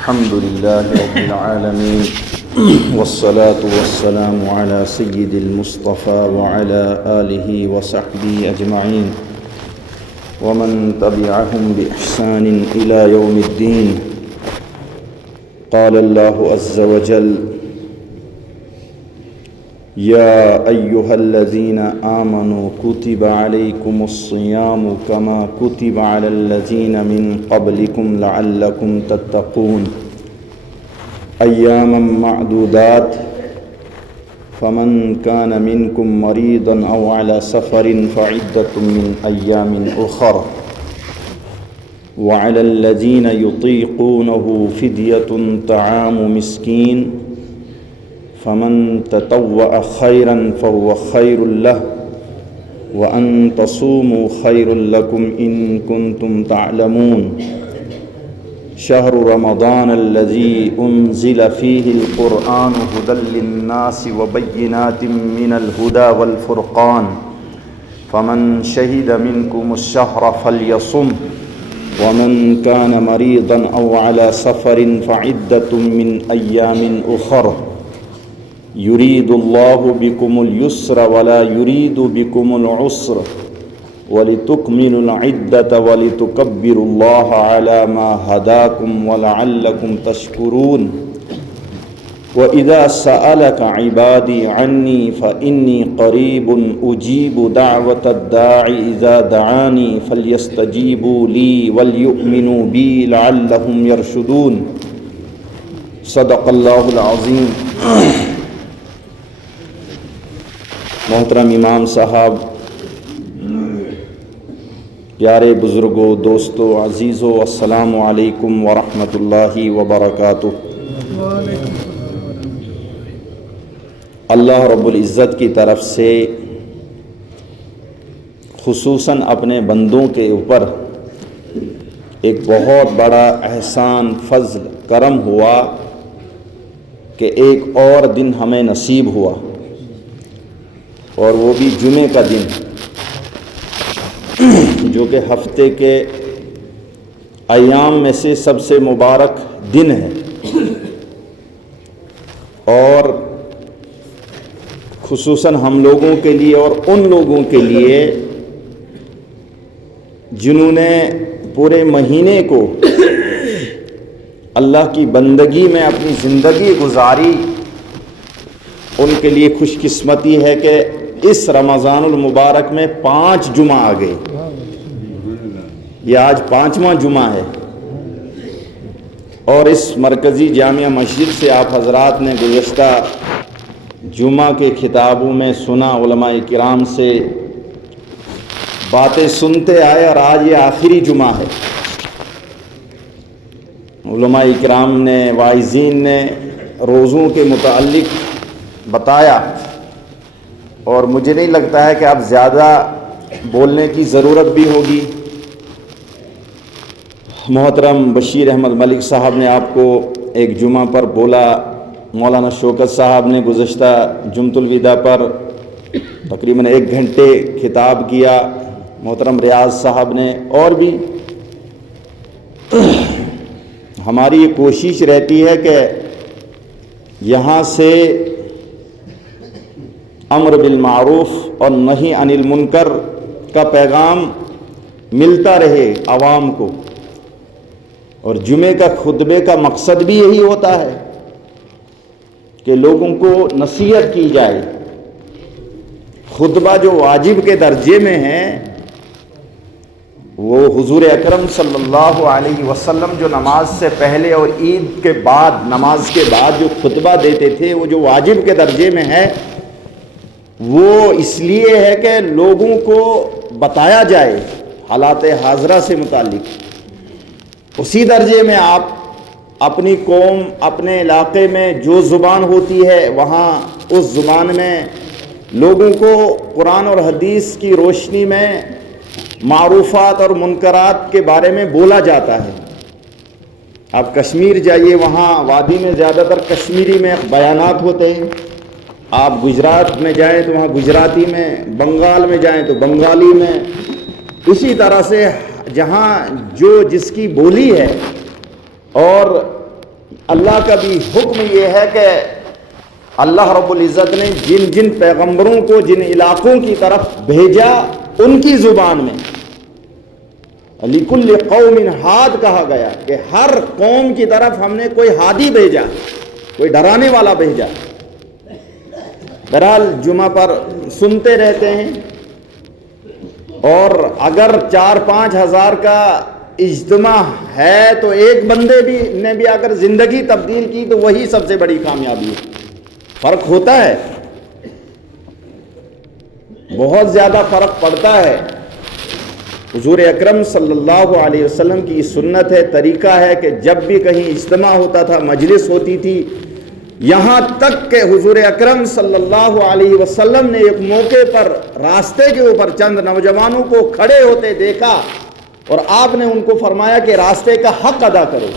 الحمد لله رب العالمين والصلاة والسلام على سيد المصطفى وعلى آله وصحبه أجمعين ومن تبعهم بإحسان إلى يوم الدين. قال الله عز وجل: يا أيها الذين آمنوا كتب عليكم الصيام كما كتب على الذين من قبلكم لعلكم تتقون أياما معدودات فمن كان منكم مريضا أو على سفر فعدة من أيام أخر وعلى الذين يطيقونه فدية طعام مسكين فمن تطوع خيرا فهو خير له وأن تصوموا خير لكم إن كنتم تعلمون شهر رمضان الذي أنزل فيه القرآن هدى للناس وبينات من الهدى والفرقان فمن شهد منكم الشهر فليصم ومن كان مريضا أو على سفر فعدة من أيام أخر يريد الله بكم اليسر ولا يريد بكم العسر ولتكملوا العدة ولتكبروا الله على ما هداكم ولعلكم تشكرون وإذا سألك عبادي عني فإني قريب أجيب دعوة الداعي إذا دعاني فليستجيبوا لي وليؤمنوا بي لعلهم يرشدون. صدق اللہ العظیم. محترم امام صاحب، پیارے بزرگوں، دوستوں، عزیزوں، السلام علیکم ورحمۃ اللہ وبرکاتہ. اللہ رب العزت کی طرف سے خصوصاً اپنے بندوں کے اوپر ایک بہت بڑا احسان، فضل، کرم ہوا کہ ایک اور دن ہمیں نصیب ہوا، اور وہ بھی جمعے کا دن، جو کہ ہفتے کے ایام میں سے سب سے مبارک دن ہے، اور خصوصاً ہم لوگوں کے لیے اور ان لوگوں کے لیے جنہوں نے پورے مہینے کو اللہ کی بندگی میں اپنی زندگی گزاری، ان کے لیے خوش قسمتی ہے کہ اس رمضان المبارک میں 5 جمعہ آ گئے. یہ آج 5واں جمعہ ہے، اور اس مرکزی جامعہ مسجد سے آپ حضرات نے گزشتہ جمعہ کے خطابوں میں سنا، علماء کرام سے باتیں سنتے آئے، اور آج یہ آخری جمعہ ہے. علماء کرام نے، واعظین نے روزوں کے متعلق بتایا، اور مجھے نہیں لگتا ہے کہ اب زیادہ بولنے کی ضرورت بھی ہوگی. محترم بشیر احمد ملک صاحب نے آپ کو ایک جمعہ پر بولا، مولانا شوکت صاحب نے گزشتہ جمعۃ الوداع پر تقریباً 1 گھنٹے خطاب کیا، محترم ریاض صاحب نے، اور بھی. ہماری یہ کوشش رہتی ہے کہ یہاں سے امر بالمعروف اور نہی عن المنکر کا پیغام ملتا رہے عوام کو، اور جمعے کا خطبے کا مقصد بھی یہی ہوتا ہے کہ لوگوں کو نصیحت کی جائے. خطبہ جو واجب کے درجے میں ہے، وہ حضور اکرم صلی اللہ علیہ وسلم جو نماز سے پہلے اور عید کے بعد، نماز کے بعد جو خطبہ دیتے تھے، وہ جو واجب کے درجے میں ہے، وہ اس لیے ہے کہ لوگوں کو بتایا جائے حالات حاضرہ سے متعلق. اسی درجے میں آپ اپنی قوم، اپنے علاقے میں جو زبان ہوتی ہے، وہاں اس زبان میں لوگوں کو قرآن اور حدیث کی روشنی میں معروفات اور منکرات کے بارے میں بولا جاتا ہے. آپ کشمیر جائیے، وہاں وادی میں زیادہ تر کشمیری میں بیانات ہوتے ہیں. آپ گجرات میں جائیں تو وہاں گجراتی میں، بنگال میں جائیں تو بنگالی میں. اسی طرح سے جہاں جو جس کی بولی ہے اور اللہ کا بھی حکم یہ ہے کہ اللہ رب العزت نے جن جن پیغمبروں کو جن علاقوں کی طرف بھیجا ان کی زبان میں لِكُلِّ قَوْمٍ ہاد کہا گیا کہ ہر قوم کی طرف ہم نے کوئی ہادی بھیجا، کوئی ڈرانے والا بھیجا۔ بہرحال جمعہ پر سنتے رہتے ہیں، اور اگر 4-5 ہزار کا اجتماع ہے تو ایک بندے نے بھی اگر زندگی تبدیل کی تو وہی سب سے بڑی کامیابی ہے۔ فرق ہوتا ہے، بہت زیادہ فرق پڑتا ہے۔ حضور اکرم صلی اللہ علیہ وسلم کی سنت ہے، طریقہ ہے کہ جب بھی کہیں اجتماع ہوتا تھا، مجلس ہوتی تھی، یہاں تک کہ حضور اکرم صلی اللہ علیہ وسلم نے ایک موقع پر راستے کے اوپر چند نوجوانوں کو کھڑے ہوتے دیکھا اور آپ نے ان کو فرمایا کہ راستے کا حق ادا کرو،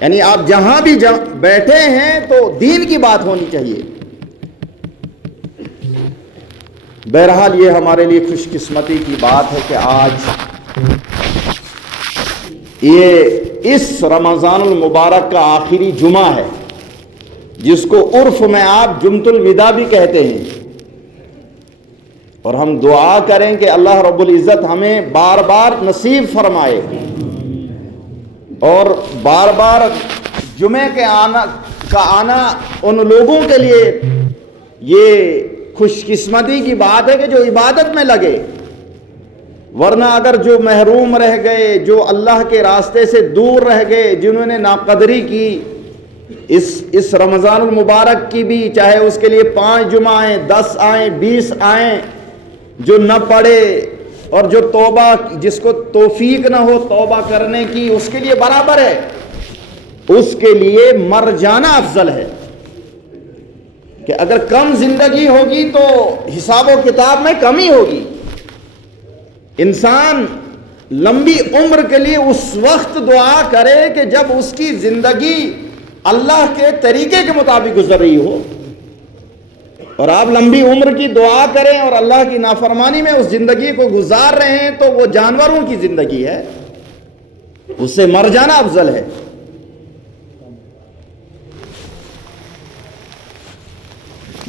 یعنی آپ جہاں بھی بیٹھے ہیں تو دین کی بات ہونی چاہیے۔ بہرحال یہ ہمارے لیے خوش قسمتی کی بات ہے کہ آج یہ اس رمضان المبارک کا آخری جمعہ ہے، جس کو عرف میں آپ جمعۃ الوداع بھی کہتے ہیں، اور ہم دعا کریں کہ اللہ رب العزت ہمیں بار بار نصیب فرمائے اور بار بار جمعے کے آنا ان لوگوں کے لیے یہ خوش قسمتی کی بات ہے کہ جو عبادت میں لگے، ورنہ اگر جو محروم رہ گئے، جو اللہ کے راستے سے دور رہ گئے، جنہوں نے ناقدری کی اس رمضان المبارک کی بھی، چاہے اس کے لیے 5 جمعہ آئیں، 10 آئیں، 20 آئیں، جو نہ پڑھے اور جو توبہ، جس کو توفیق نہ ہو توبہ کرنے کی، اس کے لیے برابر ہے، اس کے لیے مر جانا افضل ہے۔ کہ اگر کم زندگی ہوگی تو حساب و کتاب میں کمی ہوگی۔ انسان لمبی عمر کے لیے اس وقت دعا کرے کہ جب اس کی زندگی اللہ کے طریقے کے مطابق گزر رہی ہو، اور آپ لمبی عمر کی دعا کریں اور اللہ کی نافرمانی میں اس زندگی کو گزار رہے ہیں تو وہ جانوروں کی زندگی ہے، اس سے مر جانا افضل ہے۔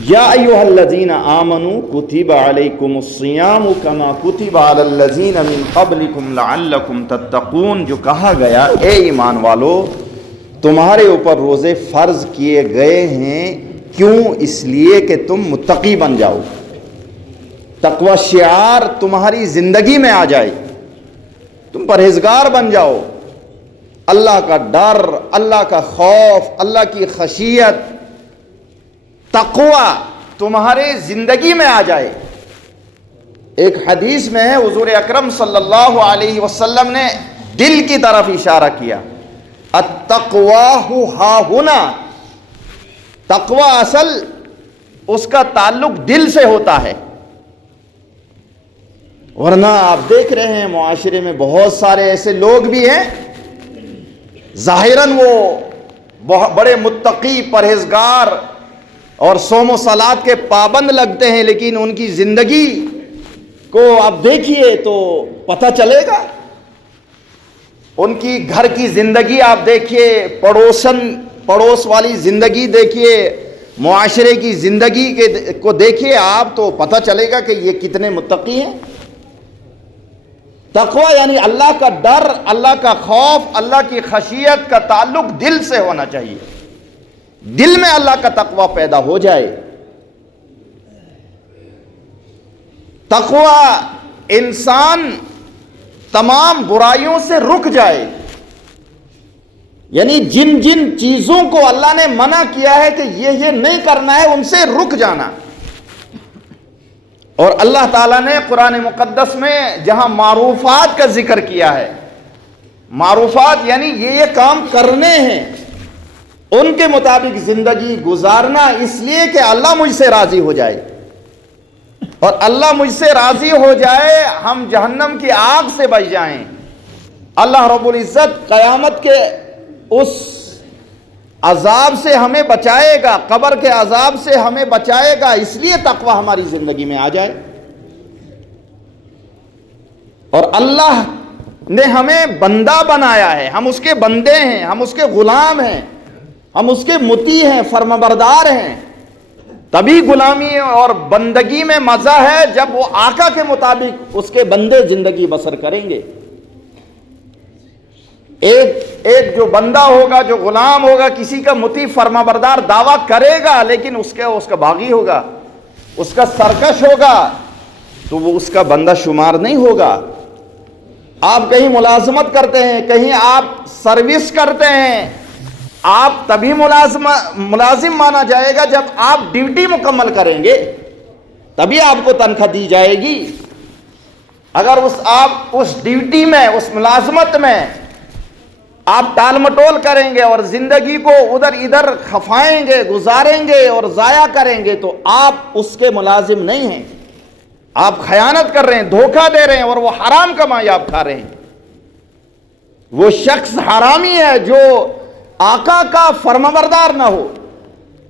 یا ایھا الذین آمنوا کتب علیکم الصیام کما کتب علی الذین من قبلکم لعلکم تتقون، جو کہا گیا اے ایمان والو تمہارے اوپر روزے فرض کیے گئے ہیں، کیوں؟ اس لیے کہ تم متقی بن جاؤ، تقوی شعار تمہاری زندگی میں آ جائے، تم پرہیزگار بن جاؤ، اللہ کا ڈر، اللہ کا خوف، اللہ کی خشیت، تقوی تمہارے زندگی میں آ جائے۔ ایک حدیث میں ہے حضور اکرم صلی اللہ علیہ وسلم نے دل کی طرف اشارہ کیا، التقوی ہاہنا، تقوی اصل اس کا تعلق دل سے ہوتا ہے، ورنہ آپ دیکھ رہے ہیں معاشرے میں بہت سارے ایسے لوگ بھی ہیں، ظاہراً وہ بڑے متقی، پرہیزگار اور صوم و صلات کے پابند لگتے ہیں، لیکن ان کی زندگی کو آپ دیکھیے تو پتہ چلے گا، ان کی گھر کی زندگی آپ دیکھیے، پڑوس والی زندگی دیکھیے، معاشرے کی زندگی کو دیکھیے آپ تو پتہ چلے گا کہ یہ کتنے متقی ہیں۔ تقوی یعنی اللہ کا ڈر، اللہ کا خوف، اللہ کی خشیت کا تعلق دل سے ہونا چاہیے، دل میں اللہ کا تقوی پیدا ہو جائے۔ تقوی انسان تمام برائیوں سے رک جائے، یعنی جن جن چیزوں کو اللہ نے منع کیا ہے کہ یہ نہیں کرنا ہے، ان سے رک جانا۔ اور اللہ تعالیٰ نے قرآن مقدس میں جہاں معروفات کا ذکر کیا ہے، معروفات یعنی یہ کام کرنے ہیں، ان کے مطابق زندگی گزارنا، اس لیے کہ اللہ مجھ سے راضی ہو جائے، اور اللہ مجھ سے راضی ہو جائے ہم جہنم کی آگ سے بچ جائیں۔ اللہ رب العزت قیامت کے اس عذاب سے ہمیں بچائے گا، قبر کے عذاب سے ہمیں بچائے گا، اس لیے تقوی ہماری زندگی میں آ جائے۔ اور اللہ نے ہمیں بندہ بنایا ہے، ہم اس کے بندے ہیں، ہم اس کے غلام ہیں، ہم اس کے مطیع ہیں، فرمانبردار ہیں، تبھی غلامی اور بندگی میں مزہ ہے جب وہ آقا کے مطابق اس کے بندے زندگی بسر کریں گے۔ ایک جو بندہ ہوگا، جو غلام ہوگا، کسی کا مطیع فرمانبردار دعویٰ کرے گا، لیکن اس کا باغی ہوگا، اس کا سرکش ہوگا، تو وہ اس کا بندہ شمار نہیں ہوگا۔ آپ کہیں ملازمت کرتے ہیں، کہیں آپ سروس کرتے ہیں، آپ تبھی ملازم مانا جائے گا جب آپ ڈیوٹی مکمل کریں گے، تبھی آپ کو تنخواہ دی جائے گی۔ اگر آپ اس ڈیوٹی میں، اس ملازمت میں آپ ٹال مٹول کریں گے اور زندگی کو ادھر ادھر کھپائیں گے، گزاریں گے اور ضائع کریں گے، تو آپ اس کے ملازم نہیں ہیں، آپ خیانت کر رہے ہیں، دھوکہ دے رہے ہیں، اور وہ حرام کمائی آپ کھا رہے ہیں۔ وہ شخص حرامی ہے جو آقا کا فرمانبردار نہ ہو،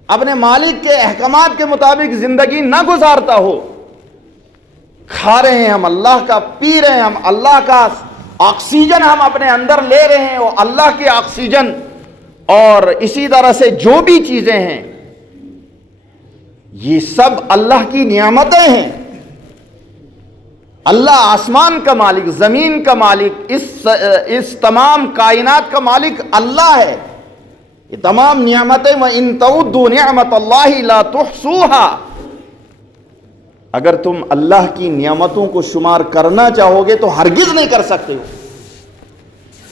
اپنے مالک کے احکامات کے مطابق زندگی نہ گزارتا ہو۔ کھا رہے ہیں ہم اللہ کا، پی رہے ہیں ہم اللہ کا، آکسیجن ہم اپنے اندر لے رہے ہیں وہ اللہ کی آکسیجن، اور اسی طرح سے جو بھی چیزیں ہیں یہ سب اللہ کی نعمتیں ہیں۔ اللہ آسمان کا مالک، زمین کا مالک، اس تمام کائنات کا مالک اللہ ہے۔ یہ تمام نعمتیں وَإِن تَعُدُّوا نِعْمَتَ اللَّهِ لَا تُحْصُوهَا، اگر تم اللہ کی نعمتوں کو شمار کرنا چاہو گے تو ہرگز نہیں کر سکتے ہو۔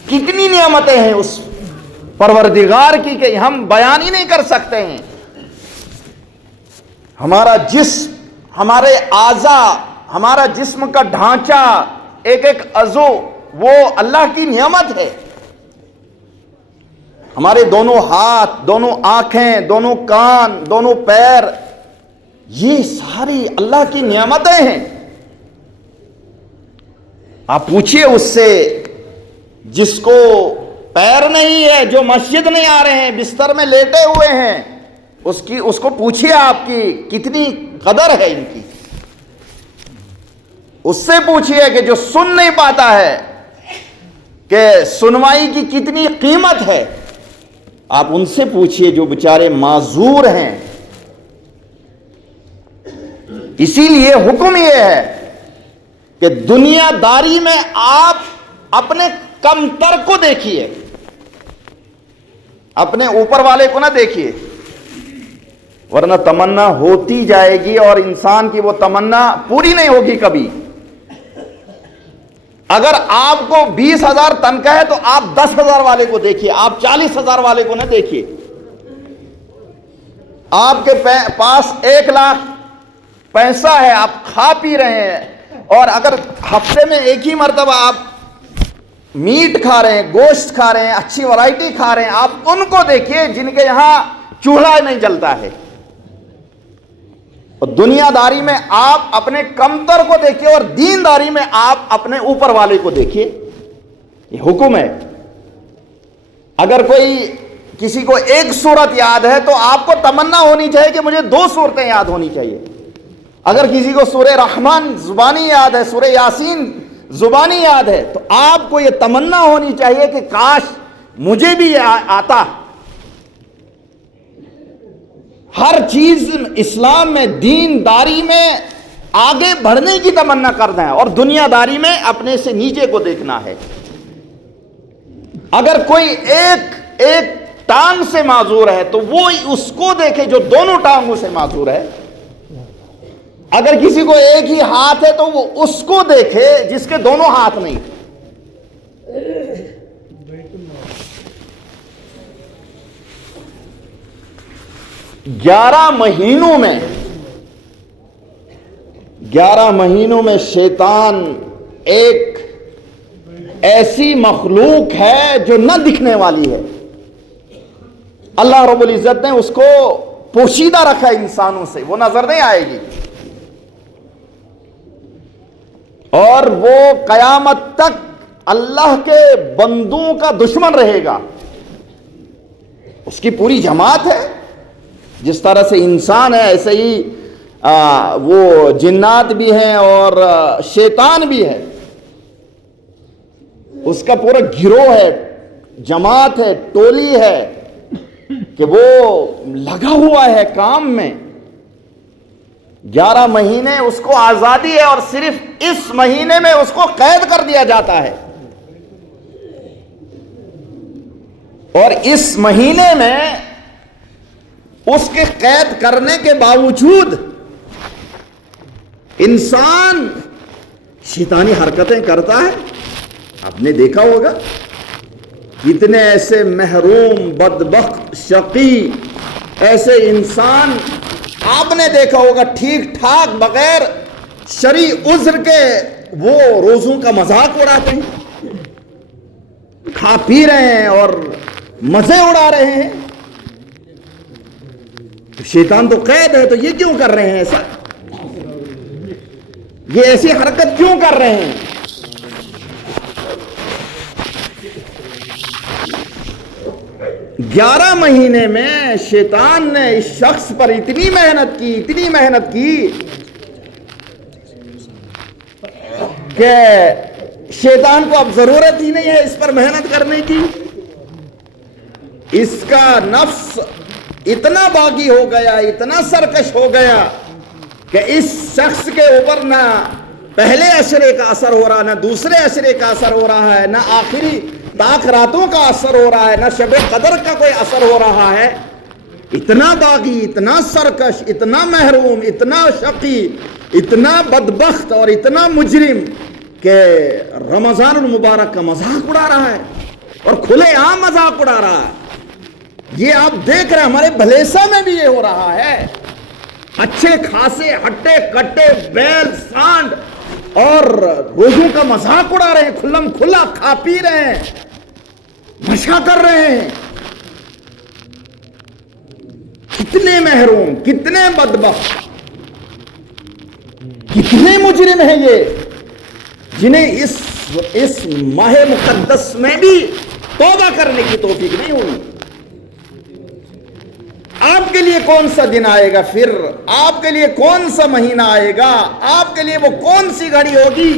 کتنی نعمتیں ہیں اس پروردگار کی کہ ہم بیان ہی نہیں کر سکتے ہیں۔ ہمارا جسم، ہمارے اعضاء، ہمارا جسم کا ڈھانچہ، ایک ایک عضو، وہ اللہ کی نعمت ہے۔ ہمارے دونوں ہاتھ، دونوں آنکھیں، دونوں کان، دونوں پیر، یہ ساری اللہ کی نعمتیں ہیں۔ آپ پوچھئے اس سے جس کو پیر نہیں ہے، جو مسجد نہیں آ رہے ہیں، بستر میں لیٹے ہوئے ہیں، اس کو پوچھئے آپ کی کتنی قدر ہے ان کی۔ اس سے پوچھئے کہ جو سن نہیں پاتا ہے کہ سنوائی کی کتنی قیمت ہے۔ آپ ان سے پوچھئے جو بیچارے معذور ہیں۔ اسی لیے حکم یہ ہے کہ دنیا داری میں آپ اپنے کمتر کو دیکھیے، اپنے اوپر والے کو نہ دیکھیے، ورنہ تمنا ہوتی جائے گی اور انسان کی وہ تمنا پوری نہیں ہوگی کبھی۔ اگر آپ کو 20,000 تنخواہ ہے تو آپ 10,000 والے کو دیکھیے، آپ 40,000 والے کو نہ دیکھیے۔ آپ کے پاس 1 لاکھ پیسہ ہے، آپ کھا پی رہے ہیں، اور اگر ہفتے میں ایک ہی مرتبہ آپ میٹ کھا رہے ہیں، گوشت کھا رہے ہیں، اچھی ورائٹی کھا رہے ہیں، آپ ان کو دیکھیے جن کے یہاں چولہا نہیں جلتا ہے۔ اور دنیا داری میں آپ اپنے کمتر کو دیکھیے، اور دین داری میں آپ اپنے اوپر والے کو دیکھیے۔ یہ حکم ہے۔ اگر کوئی کسی کو ایک صورت یاد ہے تو آپ کو تمنا ہونی چاہیے کہ مجھے 2 صورتیں یاد ہونی چاہیے۔ اگر کسی کو سورہ رحمان زبانی یاد ہے، سورہ یاسین زبانی یاد ہے، تو آپ کو یہ تمنا ہونی چاہیے کہ کاش مجھے بھی یہ آتا۔ ہر چیز اسلام میں، دین داری میں آگے بڑھنے کی تمنا کرنا ہے، اور دنیا داری میں اپنے سے نیچے کو دیکھنا ہے۔ اگر کوئی ایک ٹانگ سے معذور ہے تو وہ اس کو دیکھے جو دونوں ٹانگوں سے معذور ہے۔ اگر کسی کو ایک ہی ہاتھ ہے تو وہ اس کو دیکھے جس کے دونوں ہاتھ نہیں۔ 11 مہینوں میں شیطان ایک ایسی مخلوق ہے جو نہ دکھنے والی ہے۔ اللہ رب العزت نے اس کو پوشیدہ رکھا ہے انسانوں سے، وہ نظر نہیں آئے گی، اور وہ قیامت تک اللہ کے بندوں کا دشمن رہے گا۔ اس کی پوری جماعت ہے، جس طرح سے انسان ہے ایسے ہی وہ جنات بھی ہیں اور شیطان بھی ہے۔ اس کا پورا گروہ ہے، جماعت ہے، ٹولی ہے، کہ وہ لگا ہوا ہے کام میں، 11 مہینے اس کو آزادی ہے اور صرف اس مہینے میں اس کو قید کر دیا جاتا ہے، اور اس مہینے میں اس کے قید کرنے کے باوجود انسان شیطانی حرکتیں کرتا ہے۔ آپ نے دیکھا ہوگا کتنے ایسے محروم، بدبخت، شقی ایسے انسان آپ نے دیکھا ہوگا ٹھیک ٹھاک بغیر شرعی عذر کے وہ روزوں کا مذاق اڑاتے ہیں، کھا پی رہے ہیں اور مزے اڑا رہے ہیں۔ شیطان تو قید ہے، تو یہ کیوں کر رہے ہیں ایسا؟ یہ ایسی حرکت کیوں کر رہے ہیں؟ 11 مہینے میں شیطان نے اس شخص پر اتنی محنت کی کہ شیطان کو اب ضرورت ہی نہیں ہے اس پر محنت کرنے کی۔ اس کا نفس اتنا باغی ہو گیا، اتنا سرکش ہو گیا کہ اس شخص کے اوپر نہ پہلے عشرے کا اثر ہو رہا، نہ دوسرے عشرے کا اثر ہو رہا ہے، نہ آخری طاق راتوں کا اثر ہو رہا ہے، نہ شب قدر کا کوئی اثر ہو رہا ہے۔ اتنا باغی، اتنا سرکش، اتنا محروم، اتنا شقی، اتنا بدبخت اور اتنا مجرم کہ رمضان المبارک کا مذاق اڑا رہا ہے، اور کھلے عام مذاق اڑا رہا ہے۔ یہ آپ دیکھ رہے ہیں ہمارے بھلیسا میں بھی یہ ہو رہا ہے۔ اچھے خاصے ہٹے کٹے بیل سانڈ اور روزوں کا مذاق اڑا رہے ہیں، کھلم کھلا کھا پی رہے ہیں، نشہ کر رہے ہیں۔ کتنے محروم، کتنے بدبخت، کتنے مجرم ہیں یہ، جنہیں اس ماہ مقدس میں بھی توبہ کرنے کی توفیق نہیں ہوئی۔ آپ کے لیے کون سا دن آئے گا پھر؟ آپ کے لیے کون سا مہینہ آئے گا؟ آپ کے لیے وہ کون سی گھڑی ہوگی؟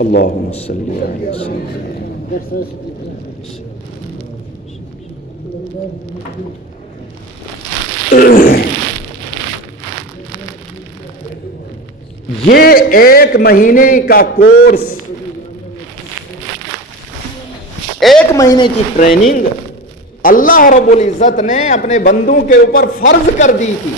اللہم صلی علی سیدنا۔ یہ 1 مہینے کا کورس، 1 مہینے کی ٹریننگ اللہ رب العزت نے اپنے بندوں کے اوپر فرض کر دی تھی۔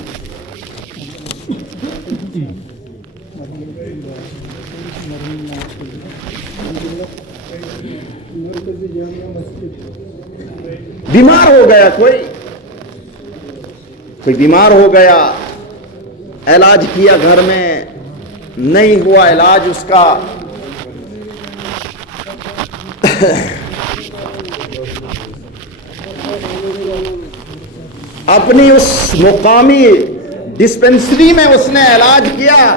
بیمار ہو گیا کوئی بیمار ہو گیا، علاج کیا گھر میں، نہیں ہوا علاج اس کا، اپنی اس مقامی ڈسپنسری میں اس نے علاج کیا،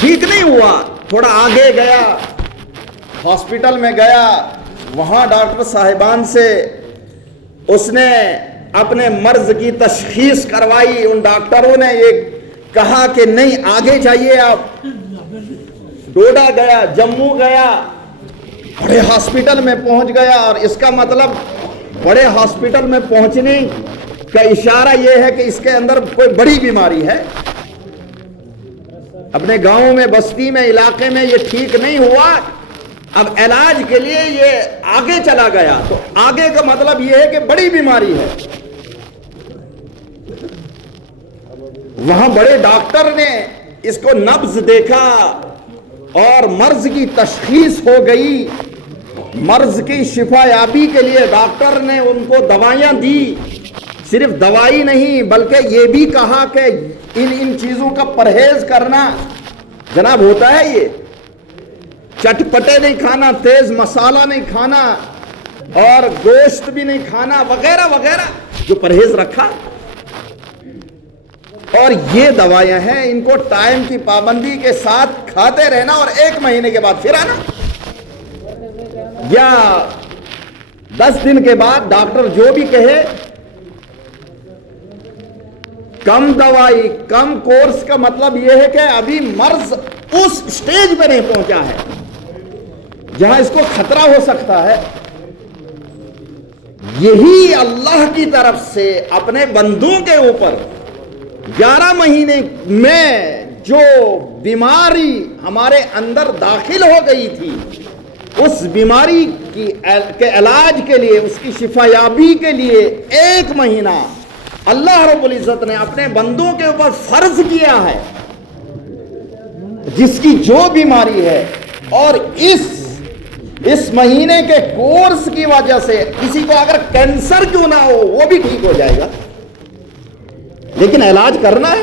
ٹھیک نہیں ہوا، تھوڑا آگے گیا، ہاسپٹل میں گیا، وہاں ڈاکٹر صاحبان سے اس نے اپنے مرض کی تشخیص کروائی۔ ان ڈاکٹروں نے یہ کہا کہ نہیں آگے جائیے آپ۔ ڈوڈا گیا، جموں گیا، بڑے ہاسپٹل میں پہنچ گیا، اور اس کا مطلب بڑے ہاسپٹل میں پہنچنے کا اشارہ یہ ہے کہ اس کے اندر کوئی بڑی بیماری ہے۔ اپنے گاؤں میں، بستی میں، علاقے میں یہ ٹھیک نہیں ہوا، اب علاج کے لیے یہ آگے چلا گیا، تو آگے کا مطلب یہ ہے کہ بڑی بیماری ہے۔ وہاں بڑے ڈاکٹر نے اس کو نبض دیکھا اور مرض کی تشخیص ہو گئی۔ مرض کی شفا یابی کے لیے ڈاکٹر نے ان کو دوائیاں دی، صرف دوائی نہیں بلکہ یہ بھی کہا کہ ان چیزوں کا پرہیز کرنا جناب ہوتا ہے، یہ چٹپٹے نہیں کھانا، تیز مسالہ نہیں کھانا، اور گوشت بھی نہیں کھانا، وغیرہ وغیرہ جو پرہیز رکھا۔ اور یہ دوائیاں ہیں، ان کو ٹائم کی پابندی کے ساتھ کھاتے رہنا، اور 1 مہینے کے بعد پھر آنا، یا 10 دن کے بعد ڈاکٹر جو بھی کہے کم دوائی، کم کورس کا مطلب یہ ہے کہ ابھی مرض اس سٹیج پہ نہیں پہنچا ہے جہاں اس کو خطرہ ہو سکتا ہے۔ یہی اللہ کی طرف سے اپنے بندوں کے اوپر 11 مہینے میں جو بیماری ہمارے اندر داخل ہو گئی تھی، اس بیماری کے علاج کے لیے، اس کی شفا یابی کے لیے 1 مہینہ اللہ رب العزت نے اپنے بندوں کے اوپر فرض کیا ہے، جس کی جو بیماری ہے، اور اس مہینے کے کورس کی وجہ سے کسی کو اگر کینسر کیوں نہ ہو وہ بھی ٹھیک ہو جائے گا، لیکن علاج کرنا ہے۔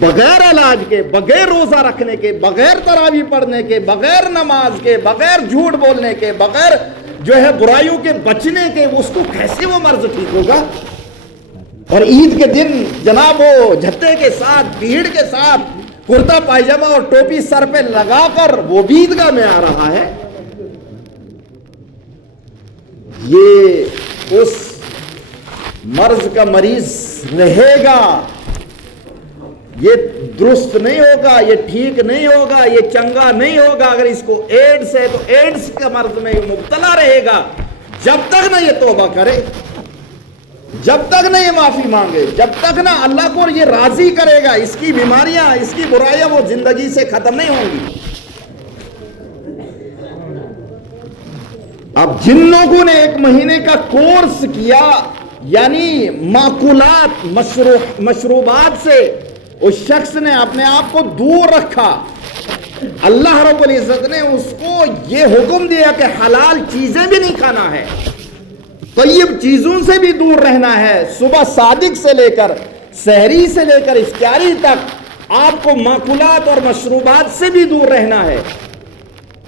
بغیر علاج کے، بغیر روزہ رکھنے کے، بغیر تراویح پڑھنے کے، بغیر نماز کے، بغیر جھوٹ بولنے کے، بغیر جو ہے برائیوں کے بچنے کے، اس کو کیسے وہ مرض ٹھیک ہوگا؟ اور عید کے دن جناب وہ جھتے کے ساتھ، بھیڑ کے ساتھ، کرتا پائجامہ اور ٹوپی سر پہ لگا کر وہ بھی عیدگاہ میں آ رہا ہے۔ یہ اس مرض کا مریض رہے گا، یہ درست نہیں ہوگا، یہ ٹھیک نہیں ہوگا، یہ چنگا نہیں ہوگا۔ اگر اس کو ایڈز ہے تو ایڈز کا مرض میں مبتلا رہے گا جب تک نہ یہ توبہ کرے، جب تک نہ یہ معافی مانگے، جب تک نہ اللہ کو یہ راضی کرے گا۔ اس کی بیماریاں، اس کی برائیاں وہ زندگی سے ختم نہیں ہوں گی۔ اب جن لوگوں نے 1 مہینے کا کورس کیا، یعنی معقولات، مشروبات سے اس شخص نے اپنے آپ کو دور رکھا، اللہ رب العزت نے اس کو یہ حکم دیا کہ حلال چیزیں بھی نہیں کھانا ہے، طیب چیزوں سے بھی دور رہنا ہے۔ صبح صادق سے لے کر سحری سے لے کر افطاری تک آپ کو معقولات اور مشروبات سے بھی دور رہنا ہے،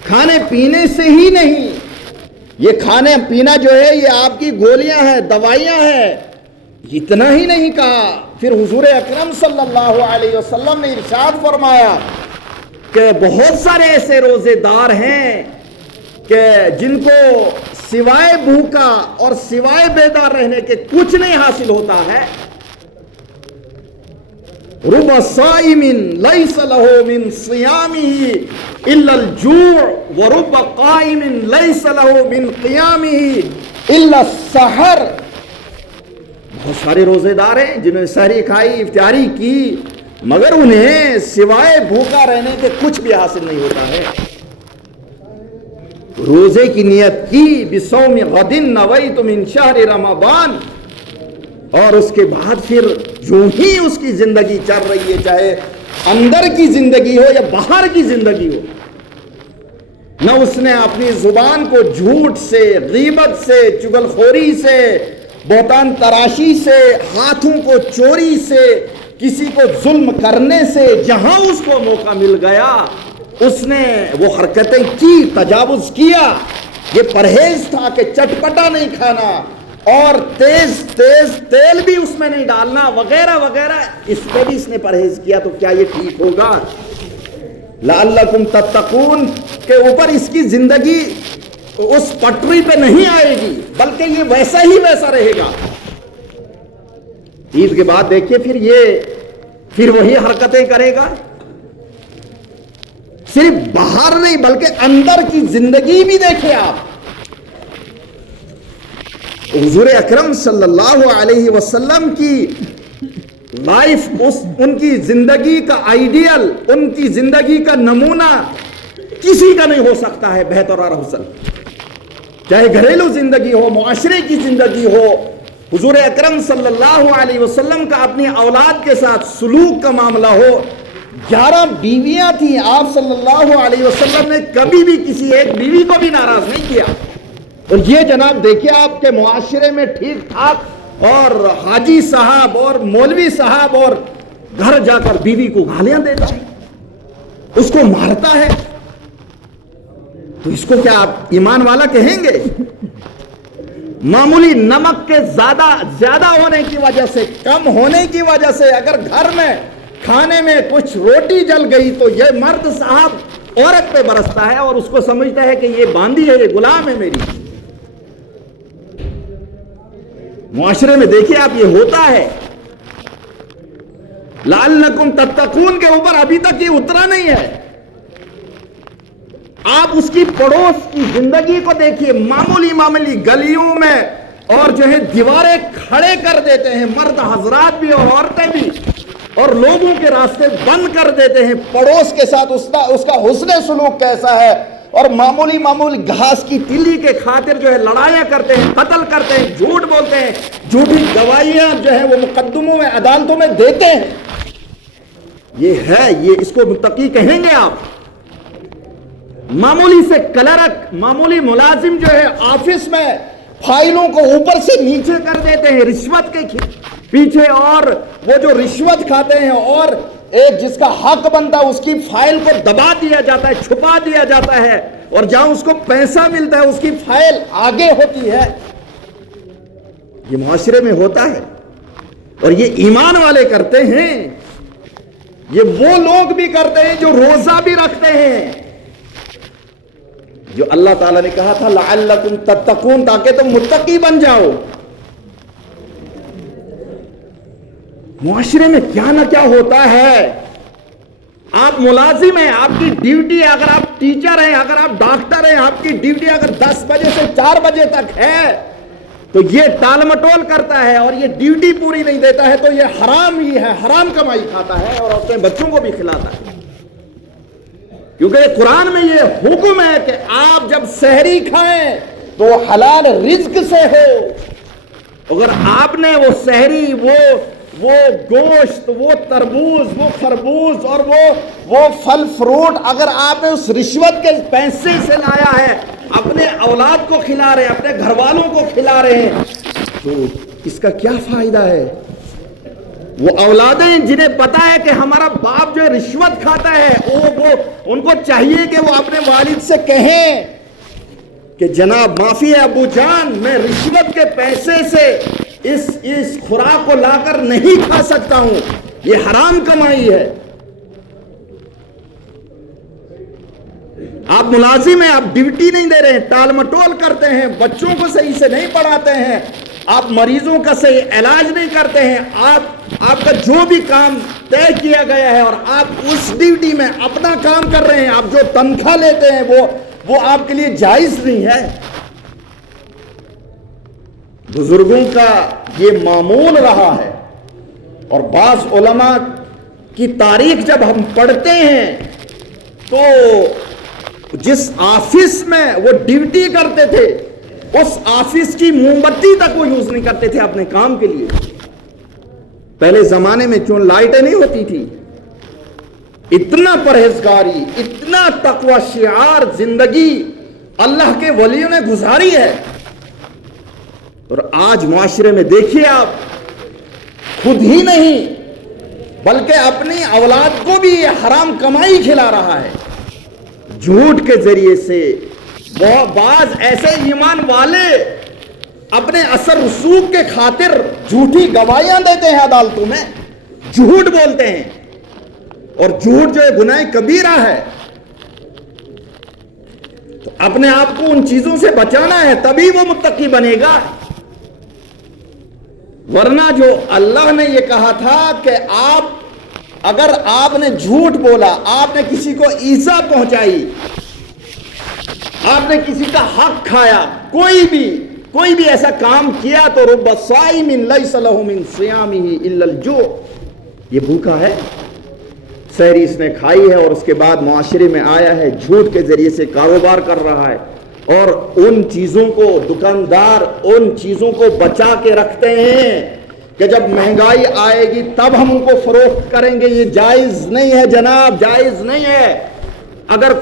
کھانے پینے سے ہی نہیں۔ یہ کھانے پینا جو ہے یہ آپ کی گولیاں ہیں، دوائیاں ہیں، اتنا ہی نہیں کہا۔ پھر حضور اکرم صلی اللہ علیہ وسلم نے ارشاد فرمایا کہ بہت سارے ایسے روزے دار ہیں کہ جن کو سوائے بھوکا اور سوائے بیدار رہنے کے کچھ نہیں حاصل ہوتا ہے۔ رب صائم لیس لہ من صیامہ الا الجوع ورب قائم لیس لہ من قیامہ الا السحر۔ بہت سارے روزے دار ہیں جنہوں نے سحری کھائی، افطاری کی، مگر انہیں سوائے بھوکا رہنے کے کچھ بھی حاصل نہیں ہوتا ہے۔ روزے کی نیت کی، بصوم غد نویت من شہر رمضان، اور اس کے بعد پھر جو ہی اس کی زندگی چل رہی ہے، چاہے اندر کی زندگی ہو یا باہر کی زندگی ہو، نہ اس نے اپنی زبان کو جھوٹ سے، غیبت سے، چغلخوری سے، بہتان تراشی سے، ہاتھوں کو چوری سے، کسی کو ظلم کرنے سے، جہاں اس کو موقع مل گیا اس نے وہ حرکتیں کی، تجاوز کیا۔ یہ پرہیز تھا کہ چٹپٹا نہیں کھانا اور تیز تیل بھی اس میں نہیں ڈالنا وغیرہ وغیرہ، اس پہ بھی اس نے پرہیز کیا۔ تو کیا یہ ٹھیک ہوگا؟ لعلکم تتقون کے اوپر اس کی زندگی اس پٹری پہ نہیں آئے گی، بلکہ یہ ویسا ہی ویسا رہے گا۔ عید کے بعد دیکھیے پھر وہی حرکتیں کرے گا، صرف باہر نہیں بلکہ اندر کی زندگی بھی دیکھیں آپ۔ حضور اکرم صلی اللہ علیہ وسلم کی لائف، ان کی زندگی کا آئیڈیل، ان کی زندگی کا نمونہ کسی کا نہیں ہو سکتا ہے بہتر اور افضل، چاہے گھریلو زندگی ہو، معاشرے کی زندگی ہو۔ حضور اکرم صلی اللہ علیہ وسلم کا اپنی اولاد کے ساتھ سلوک کا معاملہ ہو۔ 11 بیویاں تھیں، آپ صلی اللہ علیہ وسلم نے کبھی بھی کسی ایک بیوی کو بھی ناراض نہیں کیا۔ اور یہ جناب دیکھیے آپ کے معاشرے میں ٹھیک ٹھاک، اور حاجی صاحب اور مولوی صاحب اور گھر جا کر بیوی کو گالیاں دیتا ہے، اس کو مارتا ہے، تو اس کو کیا آپ ایمان والا کہیں گے؟ معمولی نمک کے زیادہ ہونے کی وجہ سے، کم ہونے کی وجہ سے اگر گھر میں کھانے میں کچھ روٹی جل گئی تو یہ مرد صاحب عورت پہ برستا ہے اور اس کو سمجھتا ہے کہ یہ باندھی ہے، یہ غلام ہے میری۔ معاشرے میں دیکھیے آپ یہ ہوتا ہے، لعلکم تتقون کے اوپر ابھی تک یہ اترا نہیں ہے. آپ اس کی پڑوس کی زندگی کو دیکھیے, معمولی گلیوں میں اور جو ہے دیواریں کھڑے کر دیتے ہیں, مرد حضرات بھی اور عورتیں بھی, اور لوگوں کے راستے بند کر دیتے ہیں. پڑوس کے ساتھ اس کا حسن سلوک کیسا ہے, اور معمولی گھاس کی تلی کے خاطر جو ہے لڑائیاں کرتے ہیں, قتل کرتے ہیں, جھوٹ بولتے ہیں, جھوٹی گواہیاں جو ہے وہ مقدموں میں عدالتوں میں دیتے ہیں. یہ اس کو متقی کہیں گے آپ؟ معمولی سے کلرک, معمولی ملازم جو ہے آفس میں فائلوں کو اوپر سے نیچے کر دیتے ہیں رشوت کے پیچھے, اور وہ جو رشوت کھاتے ہیں اور ایک جس کا حق بنتا ہے اس کی فائل کو دبا دیا جاتا ہے, چھپا دیا جاتا ہے, اور جہاں اس کو پیسہ ملتا ہے اس کی فائل آگے ہوتی ہے. یہ معاشرے میں ہوتا ہے, اور یہ ایمان والے کرتے ہیں. یہ وہ لوگ بھی کرتے ہیں جو روزہ بھی رکھتے ہیں, جو اللہ تعالیٰ نے کہا تھا لعلکم تتقون, تاکہ تم متقی بن جاؤ. معاشرے میں کیا نہ کیا ہوتا ہے. آپ ملازم ہیں, آپ کی ڈیوٹی ہے, اگر آپ ٹیچر ہیں, اگر آپ ڈاکٹر ہیں, آپ کی ڈیوٹی اگر 10 بجے سے 4 بجے تک ہے تو یہ ٹال مٹول کرتا ہے اور یہ ڈیوٹی پوری نہیں دیتا ہے تو یہ حرام ہی ہے, حرام کمائی کھاتا ہے اور اپنے بچوں کو بھی کھلاتا ہے. کیونکہ قرآن میں یہ حکم ہے کہ آپ جب سحری کھائیں تو حلال رزق سے ہو. اگر آپ نے وہ سحری, وہ گوشت, وہ تربوز, وہ خربوز اور وہ پھل فروٹ اگر آپ نے اس رشوت کے پیسے سے لایا ہے, اپنے اولاد کو کھلا رہے ہیں, اپنے گھر والوں کو کھلا رہے ہیں, تو اس کا کیا فائدہ ہے؟ وہ اولادیں جنہیں پتا ہے کہ ہمارا باپ جو رشوت کھاتا ہے, وہ ان کو چاہیے کہ وہ اپنے والد سے کہیں کہ جناب معافی ہے ابو جان, میں رشوت کے پیسے سے اس خوراک کو لا کر نہیں کھا سکتا ہوں, یہ حرام کمائی ہے. آپ ملازم ہیں, آپ ڈیوٹی نہیں دے رہے ہیں, ٹال مٹول کرتے ہیں, بچوں کو صحیح سے نہیں پڑھاتے ہیں, آپ مریضوں کا صحیح علاج نہیں کرتے ہیں, آپ کا جو بھی کام طے کیا گیا ہے اور آپ اس ڈیوٹی میں اپنا کام کر رہے ہیں, آپ جو تنخواہ لیتے ہیں وہ آپ کے لیے جائز نہیں ہے. بزرگوں کا یہ معمول رہا ہے, اور بعض علماء کی تاریخ جب ہم پڑھتے ہیں تو جس آفس میں وہ ڈیوٹی کرتے تھے اس آفس کی موم بتی تک وہ یوز نہیں کرتے تھے اپنے کام کے لیے. پہلے زمانے میں چون لائٹیں نہیں ہوتی تھی, اتنا پرہیزگاری, اتنا تقوی شعار زندگی اللہ کے ولیوں نے گزاری ہے. اور آج معاشرے میں دیکھیے آپ, خود ہی نہیں بلکہ اپنی اولاد کو بھی یہ حرام کمائی کھلا رہا ہے. جھوٹ کے ذریعے سے بعض ایسے ایمان والے اپنے اثر رسوخ کے خاطر جھوٹی گواہیاں دیتے ہیں عدالتوں میں, جھوٹ بولتے ہیں, اور جھوٹ جو ہے گناہ کبیرہ ہے. تو اپنے آپ کو ان چیزوں سے بچانا ہے, تبھی وہ متقی بنے گا. ورنہ جو اللہ نے یہ کہا تھا کہ اگر آپ نے جھوٹ بولا, آپ نے کسی کو ایذا پہنچائی, آپ نے کسی کا حق کھایا, کوئی بھی ایسا کام کیا تو رب صائم لیس لہ من صیامہ الا الجوع, یہ بھوکا ہے, سحری اس نے کھائی ہے اور اس کے بعد معاشرے میں آیا ہے, جھوٹ کے ذریعے سے کاروبار کر رہا ہے, اور ان چیزوں کو دکاندار ان چیزوں کو بچا کے رکھتے ہیں کہ جب مہنگائی آئے گی تب ہم ان کو فروخت کریں گے. یہ جائز نہیں ہے جناب, جائز نہیں ہے. اگر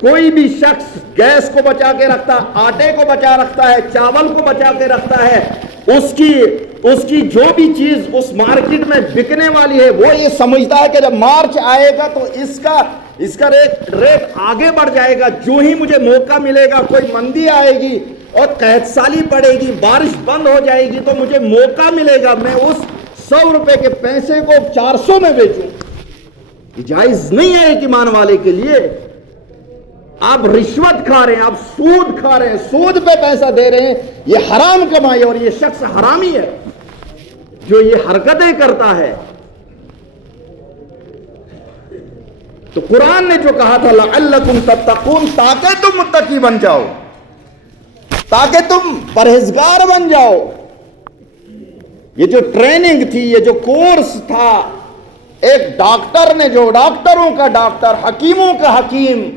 کوئی بھی شخص گیس کو بچا کے رکھتا, آٹے کو بچا رکھتا ہے, چاول کو بچا کے رکھتا ہے, اس کی جو بھی چیز اس مارکیٹ میں بکنے والی ہے وہ یہ سمجھتا ہے کہ جب مارچ آئے گا تو اس کا ریٹ آگے بڑھ جائے گا, جو ہی مجھے موقع ملے گا, کوئی مندی آئے گی اور قحط سالی پڑے گی, بارش بند ہو جائے گی تو مجھے موقع ملے گا, میں اس 100 روپے کے پیسے کو 400 میں بیچوں. یہ جائز نہیں ہے ایک ایمان والے کے لیے. آپ رشوت کھا رہے ہیں, آپ سود کھا رہے ہیں, سود پہ پیسہ دے رہے ہیں, یہ حرام کمائی, اور یہ شخص حرامی ہے جو یہ حرکتیں کرتا ہے. تو قرآن نے جو کہا تھا لعلکم تتقون، تاکہ تم متقی بن جاؤ، تاکہ تم پرہیزگار بن جاؤ. یہ جو ٹریننگ تھی، یہ جو کورس تھا، ایک ڈاکٹر نے جو ڈاکٹروں کا ڈاکٹر، حکیموں کا حکیم،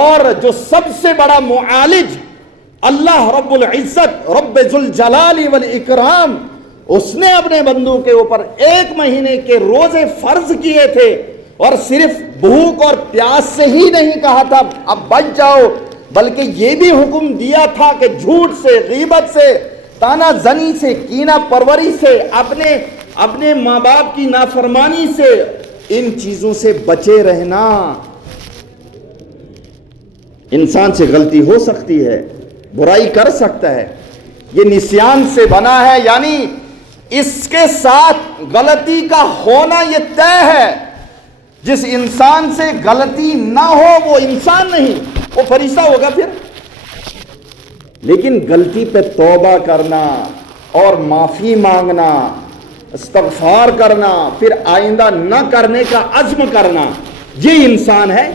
اور جو سب سے بڑا معالج اللہ رب العزت رب ذوالجلال والاکرام، اس نے اپنے بندوں کے اوپر 1 مہینے کے روزے فرض کیے تھے، اور صرف بھوک اور پیاس سے ہی نہیں کہا تھا اب بچ جاؤ، بلکہ یہ بھی حکم دیا تھا کہ جھوٹ سے، غیبت سے، تانا زنی سے، کینہ پروری سے، اپنے ماں باپ کی نافرمانی سے، ان چیزوں سے بچے رہنا. انسان سے غلطی ہو سکتی ہے، برائی کر سکتا ہے، یہ نسیان سے بنا ہے، یعنی اس کے ساتھ غلطی کا ہونا یہ طے ہے. جس انسان سے غلطی نہ ہو وہ انسان نہیں، وہ فرشتہ ہوگا پھر. لیکن غلطی پہ توبہ کرنا اور معافی مانگنا، استغفار کرنا، پھر آئندہ نہ کرنے کا عزم کرنا، یہ انسان ہے.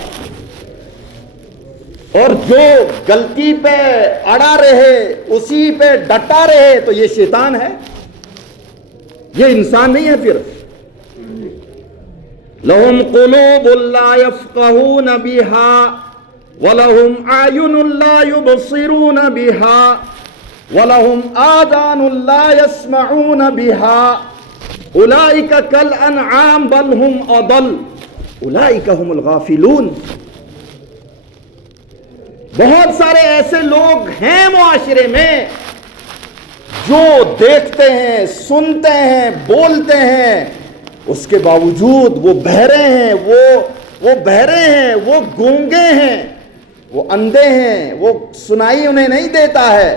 اور جو غلطی پہ اڑا رہے، اسی پہ ڈٹا رہے، تو یہ شیطان ہے، یہ انسان نہیں ہے. پھر لَهُمْ قُلُوبٌ لَا يَفْقَهُونَ بِهَا وَلَهُمْ أَعْيُنٌ لَا يُبْصِرُونَ بِهَا وَلَهُمْ آذَانٌ لَا يَسْمَعُونَ بِهَا أُولَئِكَ كَالْأَنْعَامِ بَلْ هُمْ أَضَلُّ أُولَئِكَ هُمُ الْغَافِلُونَ. بہت سارے ایسے لوگ ہیں معاشرے میں جو دیکھتے ہیں، سنتے ہیں، بولتے ہیں، اس کے باوجود وہ بہرے ہیں، وہ بہرے ہیں، وہ گونگے ہیں، وہ اندھے ہیں، وہ سنائی انہیں نہیں دیتا ہے،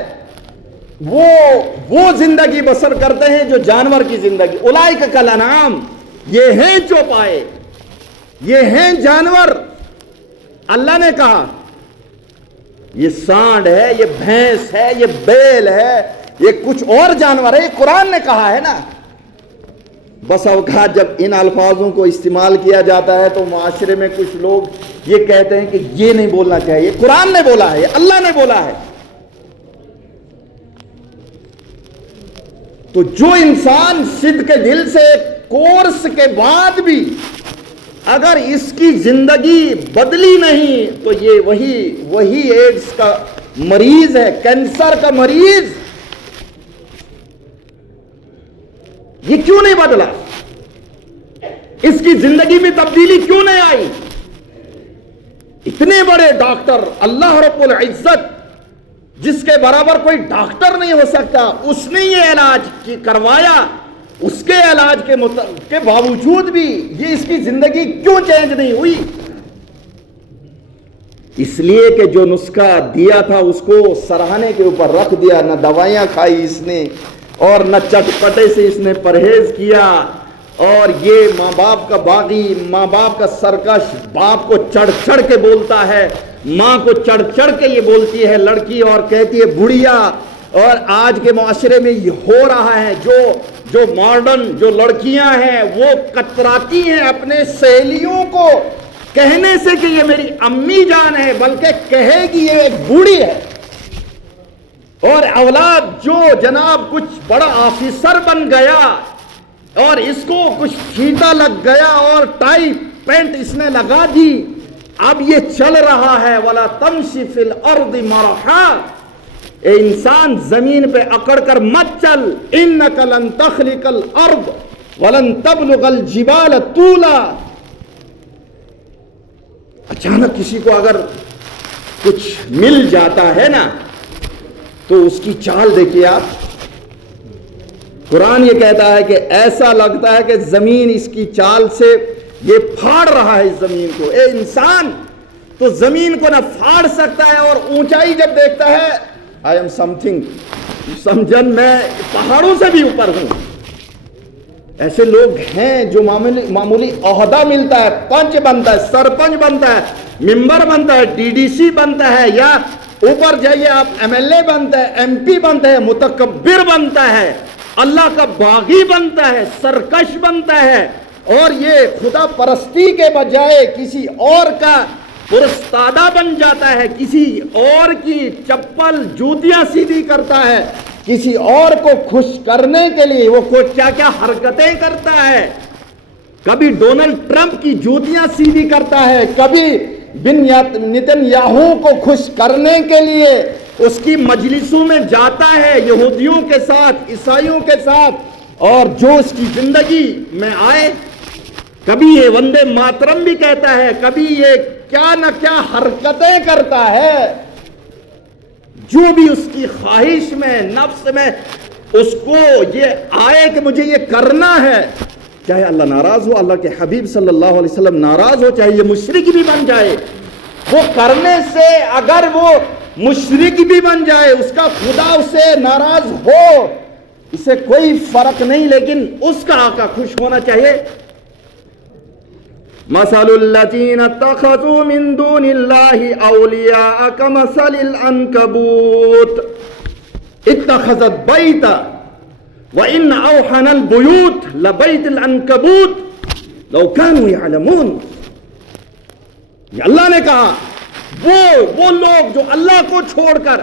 وہ زندگی بسر کرتے ہیں جو جانور کی زندگی. اولئک کالانعام، یہ ہیں چوپائے، یہ ہیں جانور. اللہ نے کہا یہ سانڈ ہے، یہ بھینس ہے، یہ بیل ہے، یہ کچھ اور جانور ہے. یہ قرآن نے کہا ہے نا. بس اوقات جب ان الفاظوں کو استعمال کیا جاتا ہے تو معاشرے میں کچھ لوگ یہ کہتے ہیں کہ یہ نہیں بولنا چاہیے. قرآن نے بولا ہے، اللہ نے بولا ہے. تو جو انسان صدق کے دل سے کورس کے بعد بھی اگر اس کی زندگی بدلی نہیں تو یہ وہی ایڈز کا مریض ہے، کینسر کا مریض. یہ کیوں نہیں بدلا؟ اس کی زندگی میں تبدیلی کیوں نہیں آئی؟ اتنے بڑے ڈاکٹر اللہ رب العزت جس کے برابر کوئی ڈاکٹر نہیں ہو سکتا، اس نے یہ علاج کروایا. اس کے علاج کے باوجود بھی یہ اس کی زندگی کیوں چینج نہیں ہوئی؟ اس لیے کہ جو نسخہ دیا تھا اس کو سرہانے کے اوپر رکھ دیا. نہ دوائیاں کھائی اس نے، اور نہ چٹپٹے سے اس نے پرہیز کیا. اور یہ ماں باپ کا باغی، ماں باپ کا سرکش، باپ کو چڑھ چڑھ کے بولتا ہے، ماں کو چڑھ چڑھ کے یہ بولتی ہے لڑکی اور کہتی ہے بڑھیا. اور آج کے معاشرے میں یہ ہو رہا ہے، جو ماڈرن جو لڑکیاں ہیں وہ کتراتی ہیں اپنے سہیلیوں کو کہنے سے کہ یہ میری امی جان ہے، بلکہ کہے گی یہ ایک بوڑھی ہے. اور اولاد جو جناب کچھ بڑا آفیسر بن گیا اور اس کو کچھ پھیتا لگ گیا اور ٹائی پینٹ اس نے لگا دی، اب یہ چل رہا ہے وَلَا تَمْشِ فِي الْأَرْضِ مَرَحًا. اے انسان زمین پہ اکڑ کر مت چل. اِنَّكَ لَن تَخْرِقَ الْأَرْضَ وَلَن تَبْلُغَ الْجِبَالَ طُولًا. اچانک کسی کو اگر کچھ مل جاتا ہے نا تو اس کی چال دیکھیے آپ. قرآن یہ کہتا ہے کہ ایسا لگتا ہے کہ زمین اس کی چال سے یہ پھاڑ رہا ہے اس زمین کو. اے انسان تو زمین کو نہ پھاڑ سکتا ہے، اور اونچائی جب دیکھتا ہے I am something، سمجھن میں پہاڑوں سے بھی اوپر ہوں. ایسے لوگ ہیں جو معمولی عہدہ ملتا ہے، پنچ بنتا ہے، سرپنچ بنتا ہے، ممبر بنتا ہے، DDC بنتا ہے، یا اوپر جائیے آپ MLA بنتا ہے، MP بنتا ہے، متکبر بنتا ہے، اللہ کا باغی بنتا ہے، سرکش بنتا ہے، اور یہ خدا پرستی کے بجائے کسی اور کا پرستادہ بن جاتا ہے، کسی اور کی چپل جوتیاں سیدھی کرتا ہے، کسی اور کو خوش کرنے کے لیے وہ کیا کیا حرکتیں کرتا ہے، کبھی ڈونلڈ ٹرمپ کی جوتیاں سیدھی کرتا ہے، کبھی نتن یاہو کو خوش کرنے کے لیے اس کی مجلسوں میں جاتا ہے یہودیوں کے ساتھ، عیسائیوں کے ساتھ، اور جو اس کی زندگی میں آئے، کبھی یہ وندے ماترم بھی کہتا ہے، کبھی یہ کیا نہ کیا حرکتیں کرتا ہے، جو بھی اس کی خواہش میں، نفس میں اس کو یہ آئے کہ مجھے یہ کرنا ہے، چاہے اللہ ناراض ہو، اللہ کے حبیب صلی اللہ علیہ وسلم ناراض ہو، چاہے یہ مشرک بھی بن جائے، وہ کرنے سے اگر وہ مشرک بھی بن جائے، اس کا خدا اسے ناراض ہو، اسے کوئی فرق نہیں، لیکن اس کا آقا خوش ہونا چاہیے۔ مثل الذین اتخذوا من دون اللہ اولیاء کمثل العنکبوت اتخذت بیتا وَإِنَّ أَوْحَنَ الْبُيُوتِ لَبَيْتِ الْعَنْكَبُوتِ لَوْ كَانُوا يَعْلَمُونَ۔ یہ اللہ نے کہا وہ لوگ جو اللہ کو چھوڑ کر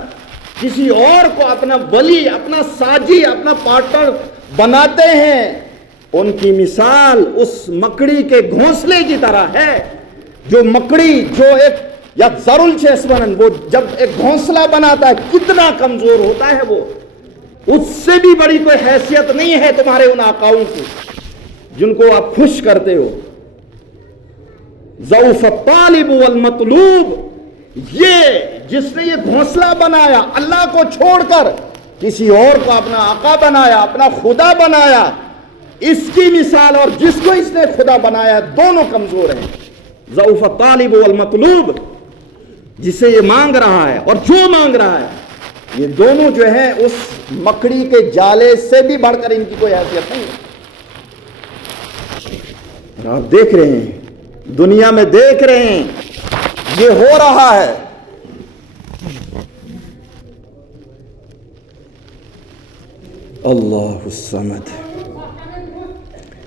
کسی اور کو اپنا ولی، اپنا ساجی، اپنا پارٹنر بناتے ہیں، ان کی مثال اس مکڑی کے گھونسلے کی طرح ہے، جو مکڑی جو ایک یا ذرالچیسونن وہ جب ایک گھونسلہ بناتا ہے کتنا کمزور ہوتا ہے، وہ اس سے بھی بڑی کوئی حیثیت نہیں ہے تمہارے ان آقاؤں کی جن کو آپ خوش کرتے ہو۔ ضعف الطالب والمطلوب، یہ جس نے یہ گھونسلہ بنایا اللہ کو چھوڑ کر کسی اور کو اپنا آقا بنایا، اپنا خدا بنایا، اس کی مثال اور جس کو اس نے خدا بنایا دونوں کمزور ہیں۔ ضعف الطالب والمطلوب، جسے یہ مانگ رہا ہے اور جو مانگ رہا ہے، یہ دونوں جو ہیں اس مکڑی کے جالے سے بھی بڑھ کر ان کی کوئی حیثیت نہیں ہے۔ آپ دیکھ رہے ہیں، دنیا میں دیکھ رہے ہیں، یہ ہو رہا ہے۔ اللہ الصمد۔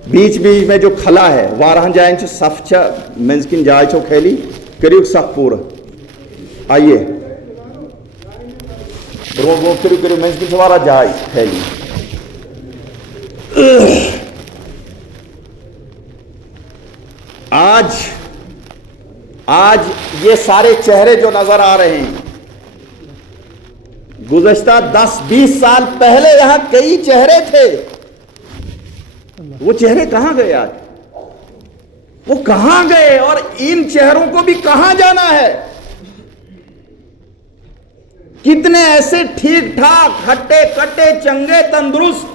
بیچ بیچ میں جو کھلا ہے وارہن جائیں چھو صف چھا منزکن جائے چھو کھیلی کریوک صف پورا آئیے وہ کرو منزکن چھوارا جائے کھیلی۔ آج یہ سارے چہرے جو نظر آ رہے ہیں، گزشتہ 10-20 سال پہلے یہاں کئی چہرے تھے، وہ چہرے کہاں گئے؟ آج وہ کہاں گئے؟ اور ان چہروں کو بھی کہاں جانا ہے؟ کتنے ایسے ٹھیک ٹھاک ہٹے کٹے چنگے تندرست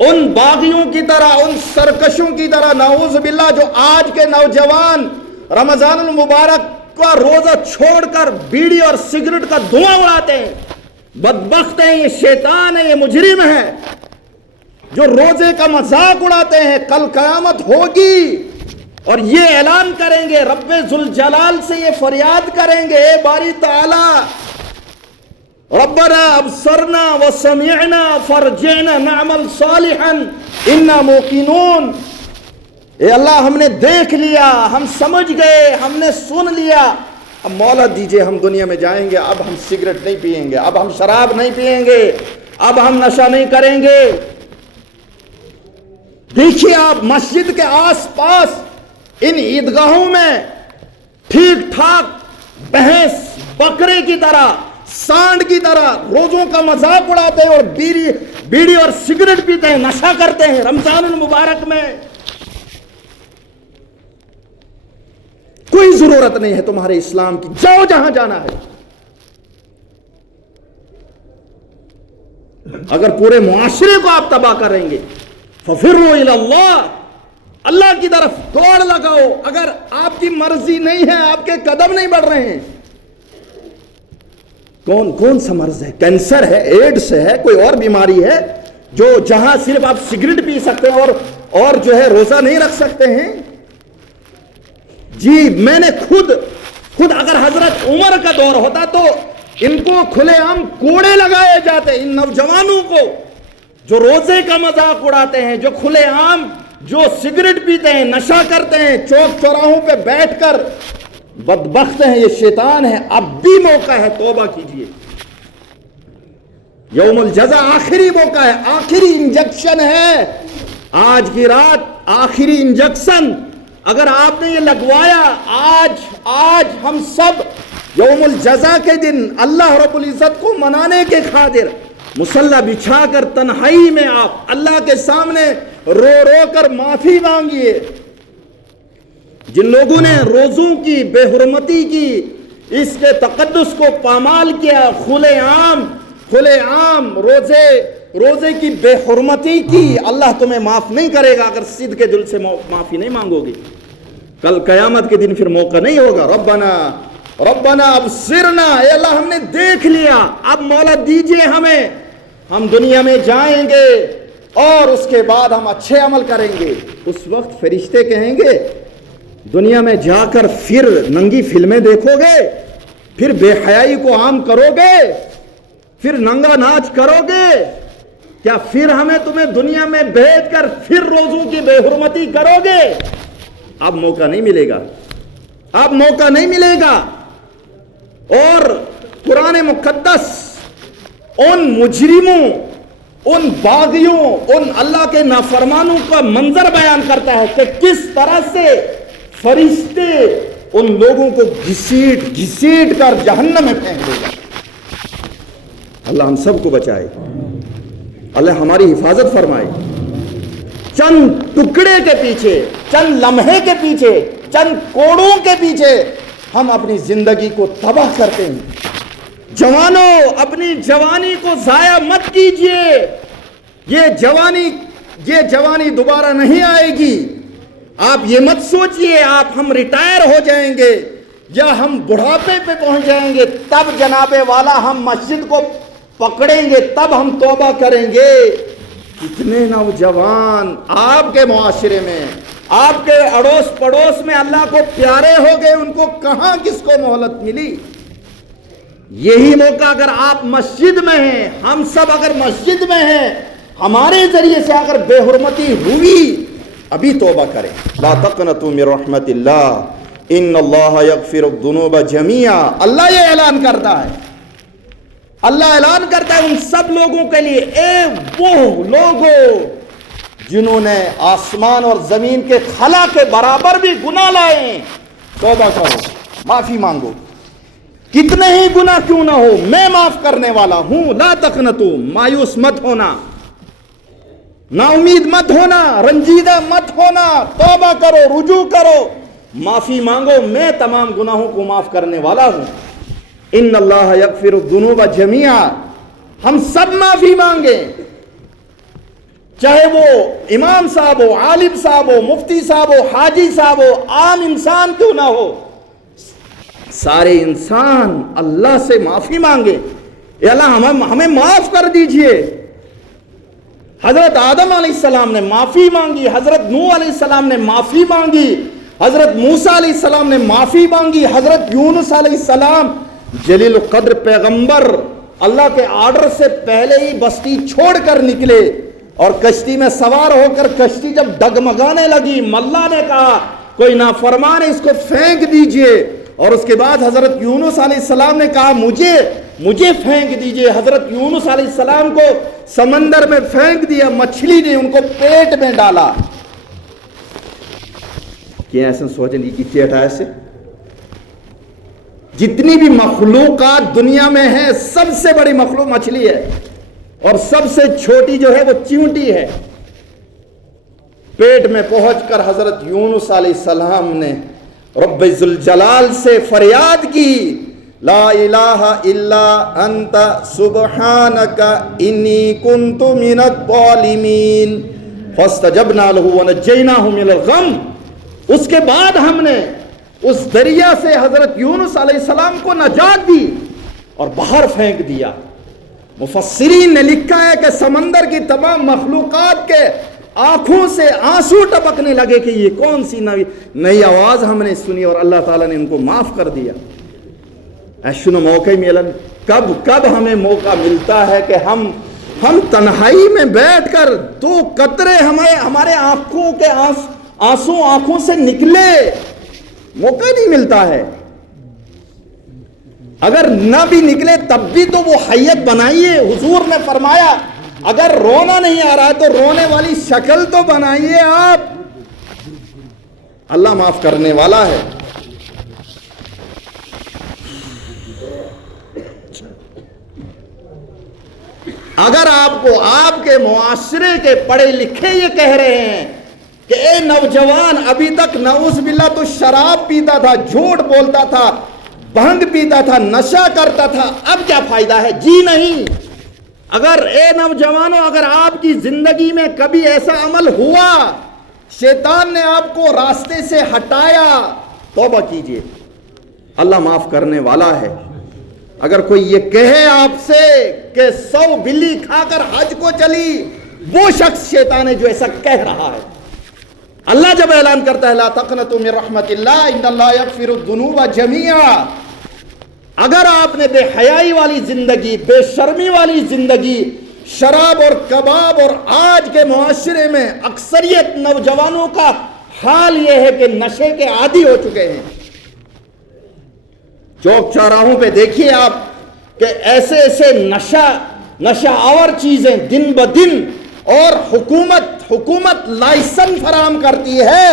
ان باغیوں کی طرح، ان سرکشوں کی طرح نعوذ باللہ، جو آج کے نوجوان رمضان المبارک کا روزہ چھوڑ کر بیڑی اور سگریٹ کا دھواں اڑاتے ہیں، بدبخت ہیں، یہ شیطان ہے، یہ مجرم ہے، جو روزے کا مذاق اڑاتے ہیں۔ کل قیامت ہوگی اور یہ اعلان کریں گے، رب ذوالجلال سے یہ فریاد کریں گے، اے باری تعالی ربنا ابصرنا وسمعنا فرجعنا نعمل صالحا انا موقنون۔ اے اللہ، ہم نے دیکھ لیا، ہم سمجھ گئے، ہم نے سن لیا، اب مولا دیجئے ہم دنیا میں جائیں گے، اب ہم سگریٹ نہیں پیئیں گے، اب ہم شراب نہیں پیئیں گے، اب ہم نشہ نہیں کریں گے۔ دیکھیے آپ مسجد کے آس پاس ان عیدگاہوں میں ٹھیک ٹھاک بھینس بکرے کی طرح، سانڈ کی طرح روزوں کا مذاق اڑاتے ہیں اور بیڑی اور سگریٹ پیتے ہیں، نشہ کرتے ہیں رمضان المبارک میں۔ کوئی ضرورت نہیں ہے تمہارے اسلام کی، جاؤ جہاں جانا ہے۔ اگر پورے معاشرے کو آپ تباہ کریں گے، فَفِرُّوا إِلَى اللَّهِ، اللہ کی طرف دوڑ لگاؤ۔ اگر آپ کی مرضی نہیں ہے، آپ کے قدم نہیں بڑھ رہے ہیں، کون سا مرض ہے؟ کینسر ہے، ایڈز ہے، کوئی اور بیماری ہے جو جہاں صرف آپ سگریٹ پی سکتے ہیں اور جو ہے روزہ نہیں رکھ سکتے ہیں؟ جی میں نے خود اگر حضرت عمر کا دور ہوتا تو ان کو کھلے عام کوڑے لگائے جاتے، ان نوجوانوں کو جو روزے کا مذاق اڑاتے ہیں، جو کھلے عام جو سگریٹ پیتے ہیں، نشہ کرتے ہیں، چوک چوراہوں پہ بیٹھ کر بدبخت ہیں، یہ شیطان ہے، اب بھی موقع ہے، توبہ کیجئے۔ یوم الجزا آخری موقع ہے، آخری انجیکشن ہے، آج کی رات آخری انجیکشن اگر آپ نے یہ لگوایا، آج ہم سب یوم الجزا کے دن اللہ رب العزت کو منانے کے خاطر مصلی بچھا کر تنہائی میں آپ اللہ کے سامنے رو رو کر معافی مانگیے۔ جن لوگوں نے روزوں کی بے حرمتی کی، اس کے تقدس کو پامال کیا، کھلے عام روزے کی بے حرمتی کی، اللہ تمہیں معاف نہیں کرے گا اگر صدق کے دل سے معافی نہیں مانگو گی۔ کل قیامت کے دن پھر موقع نہیں ہوگا، ربنا ابصرنا، اے اللہ ہم نے دیکھ لیا، اب مولا دیجئے ہمیں، ہم دنیا میں جائیں گے اور اس کے بعد ہم اچھے عمل کریں گے۔ اس وقت فرشتے کہیں گے دنیا میں جا کر پھر ننگی فلمیں دیکھو گے، پھر بے حیائی کو عام کرو گے، پھر ننگا ناچ کرو گے، کیا پھر ہمیں تمہیں دنیا میں بھیج کر پھر روزوں کی بے حرمتی کرو گے؟ اب موقع نہیں ملے گا، اب موقع نہیں ملے گا۔ اور قرآن مقدس ان مجرموں، ان باغیوں، ان اللہ کے نافرمانوں کا منظر بیان کرتا ہے کہ کس طرح سے فرشتے ان لوگوں کو گھسیٹ کر جہنم میں پھینک دے گا۔ اللہ ہم سب کو بچائے، اللہ ہماری حفاظت فرمائے۔ چند ٹکڑے کے پیچھے، چند لمحے کے پیچھے، چند کوڑوں کے پیچھے ہم اپنی زندگی کو تباہ کرتے ہیں۔ جوانوں، اپنی جوانی کو ضائع مت کیجیے، یہ جوانی دوبارہ نہیں آئے گی۔ آپ یہ مت سوچئے ہم ریٹائر ہو جائیں گے یا ہم بڑھاپے پہ پہنچ جائیں گے تب جناب والا ہم مسجد کو پکڑیں گے، تب ہم توبہ کریں گے۔ کتنے نوجوان آپ کے معاشرے میں، آپ کے اڑوس پڑوس میں اللہ کو پیارے ہو گئے، ان کو کہاں کس کو مہلت ملی؟ یہی موقع اگر آپ مسجد میں ہیں، ہم سب اگر مسجد میں ہیں، ہمارے ذریعے سے اگر بے حرمتی ہوئی، ابھی توبہ کریں۔ لا تقنطوا من رحمت اللہ ان اللہ یغفر الذنوب جميعا، اللہ یہ اعلان کرتا ہے، اللہ اعلان کرتا ہے ان سب لوگوں کے لیے، وہ لوگوں جنہوں نے آسمان اور زمین کے خلا کے برابر بھی گناہ لائے ہیں، توبہ کرو، معافی مانگو، کتنے ہی گناہ کیوں نہ ہو، میں معاف کرنے والا ہوں۔ لا تقنطوا، مایوس مت ہونا، نا امید مت ہونا، رنجیدہ مت ہونا، توبہ کرو، رجوع کرو، معافی مانگو، میں تمام گناہوں کو معاف کرنے والا ہوں۔ ان اللہ یغفر الذنوب جميعا، ہم سب معافی مانگیں، چاہے وہ امام صاحب ہو، عالم صاحب ہو، مفتی صاحب ہو، حاجی صاحب ہو، عام انسان کیوں نہ ہو، سارے انسان اللہ سے معافی مانگے، اے اللہ ہمیں معاف کر دیجئے۔ حضرت آدم علیہ السلام نے معافی مانگی، حضرت نوح علیہ السلام نے معافی مانگی، حضرت موسیٰ علیہ السلام نے معافی مانگی، حضرت یونس علیہ السلام جلیل القدر پیغمبر اللہ کے آرڈر سے پہلے ہی بستی چھوڑ کر نکلے، اور کشتی میں سوار ہو کر کشتی جب ڈگمگانے لگی، ملا نے کہا کوئی نافرمان ہے اس کو پھینک دیجئے، اور اس کے بعد حضرت یونس علیہ السلام نے کہا مجھے پھینک دیجئے، حضرت یونس علیہ السلام کو سمندر میں پھینک دیا، مچھلی نے ان کو پیٹ میں ڈالا۔ کیا ایسا سوچیں کی چیٹا ایسے جتنی بھی مخلوقات دنیا میں ہیں، سب سے بڑی مخلوق مچھلی ہے، اور سب سے چھوٹی جو ہے وہ چیونٹی ہے۔ پیٹ میں پہنچ کر حضرت یونس علیہ السلام نے رب ذوالجلال سے فریاد کی، لا الہ الا انت سبحانک انی کنت من الظالمین فاستجبنا له ونجیناہ من الغم۔ اس کے بعد ہم نے اس دریا سے حضرت یونس علیہ السلام کو نجات دی اور باہر پھینک دیا۔ مفسرین نے لکھا ہے کہ سمندر کی تمام مخلوقات کے آنکھوں سے آنسو ٹپکنے لگے کہ یہ کون سی نئی آواز ہم نے سنی، اور اللہ تعالیٰ نے ان کو معاف کر دیا۔ ایشنو موقع ملن، کب ہمیں موقع ملتا ہے کہ ہم ہم تنہائی میں بیٹھ کر 2 قطرے ہمارے آنکھوں کے آنسو آنکھوں سے نکلے موقع نہیں ملتا ہے. اگر نہ بھی نکلے تب بھی تو وہ حیت بنائیے. حضور نے فرمایا اگر رونا نہیں آ رہا ہے تو رونے والی شکل تو بنائیے آپ. اللہ معاف کرنے والا ہے. اگر آپ کو آپ کے معاشرے کے پڑھے لکھے یہ کہہ رہے ہیں کہ اے نوجوان ابھی تک نعوذ باللہ تو شراب پیتا تھا, جھوٹ بولتا تھا, بھنگ پیتا تھا, نشہ کرتا تھا, اب کیا فائدہ ہے؟ جی نہیں. اگر اے نوجوانوں اگر آپ کی زندگی میں کبھی ایسا عمل ہوا, شیطان نے آپ کو راستے سے ہٹایا, توبہ کیجئے, اللہ معاف کرنے والا ہے. اگر کوئی یہ کہے آپ سے کہ 100 بلی کھا کر حج کو چلی, وہ شخص شیطان ہے جو ایسا کہہ رہا ہے. اللہ جب اعلان کرتا ہے لا تقنطوا من رحمت اللہ ان اللہ یغفر الذنوب جميعا, اگر آپ نے بے حیائی والی زندگی, بے شرمی والی زندگی, شراب اور کباب, اور آج کے معاشرے میں اکثریت نوجوانوں کا حال یہ ہے کہ نشے کے عادی ہو چکے ہیں. چوک چوراہوں پہ دیکھیے آپ کہ ایسے ایسے نشہ آور چیزیں دن بدن, اور حکومت لائسنس فراہم کرتی ہے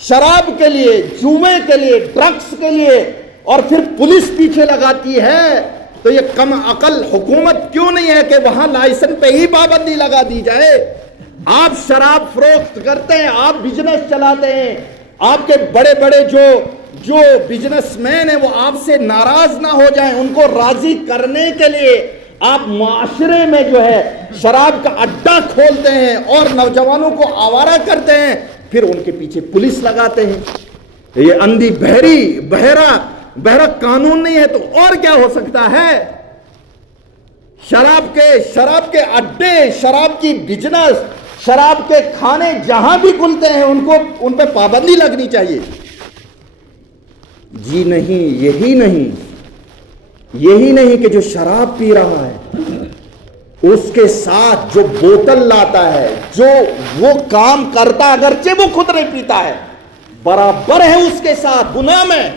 شراب کے لیے, جوئے کے لیے, ڈرگس کے لیے, اور پھر پولیس پیچھے لگاتی ہے. تو یہ کم عقل حکومت کیوں نہیں ہے کہ وہاں لائسنس پہ ہی پابندی لگا دی جائے؟ آپ شراب فروخت کرتے ہیں, آپ بزنس چلاتے ہیں, آپ کے بڑے بڑے جو بزنس مین ہیں وہ آپ سے ناراض نہ ہو جائیں, ان کو راضی کرنے کے لیے آپ معاشرے میں جو ہے شراب کا اڈا کھولتے ہیں اور نوجوانوں کو آوارہ کرتے ہیں, پھر ان کے پیچھے پولیس لگاتے ہیں. یہ اندھی بہرا قانون نہیں ہے تو اور کیا ہو سکتا ہے؟ شراب کے اڈے, شراب کی بزنس, شراب کے کھانے جہاں بھی کھلتے ہیں ان پہ پابندی لگنی چاہیے. جی نہیں, یہی نہیں کہ جو شراب پی رہا ہے اس کے ساتھ جو بوتل لاتا ہے, جو وہ کام کرتا ہے اگرچہ وہ خود نہیں پیتا ہے, برابر ہے اس کے ساتھ گناہ میں.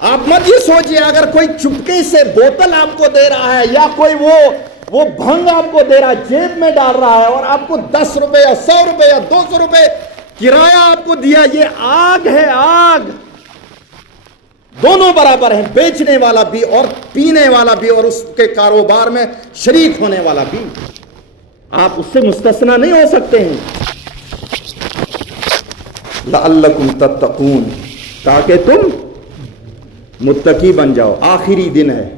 آپ مت یہ سوچئے اگر کوئی چپکے سے بوتل آپ کو دے رہا ہے یا کوئی وہ بھنگ آپ کو دے رہا ہے, جیب میں ڈال رہا ہے, اور آپ کو 10 روپے یا 100 روپے یا 200 روپے کرایہ آپ کو دیا, یہ آگ ہے, آگ. دونوں برابر ہیں, بیچنے والا بھی اور پینے والا بھی, اور اس کے کاروبار میں شریک ہونے والا بھی. آپ اس سے مستثنا نہیں ہو سکتے ہیں. لعلکم تتقون, تاکہ تم متقی بن جاؤ. آخری دن ہے,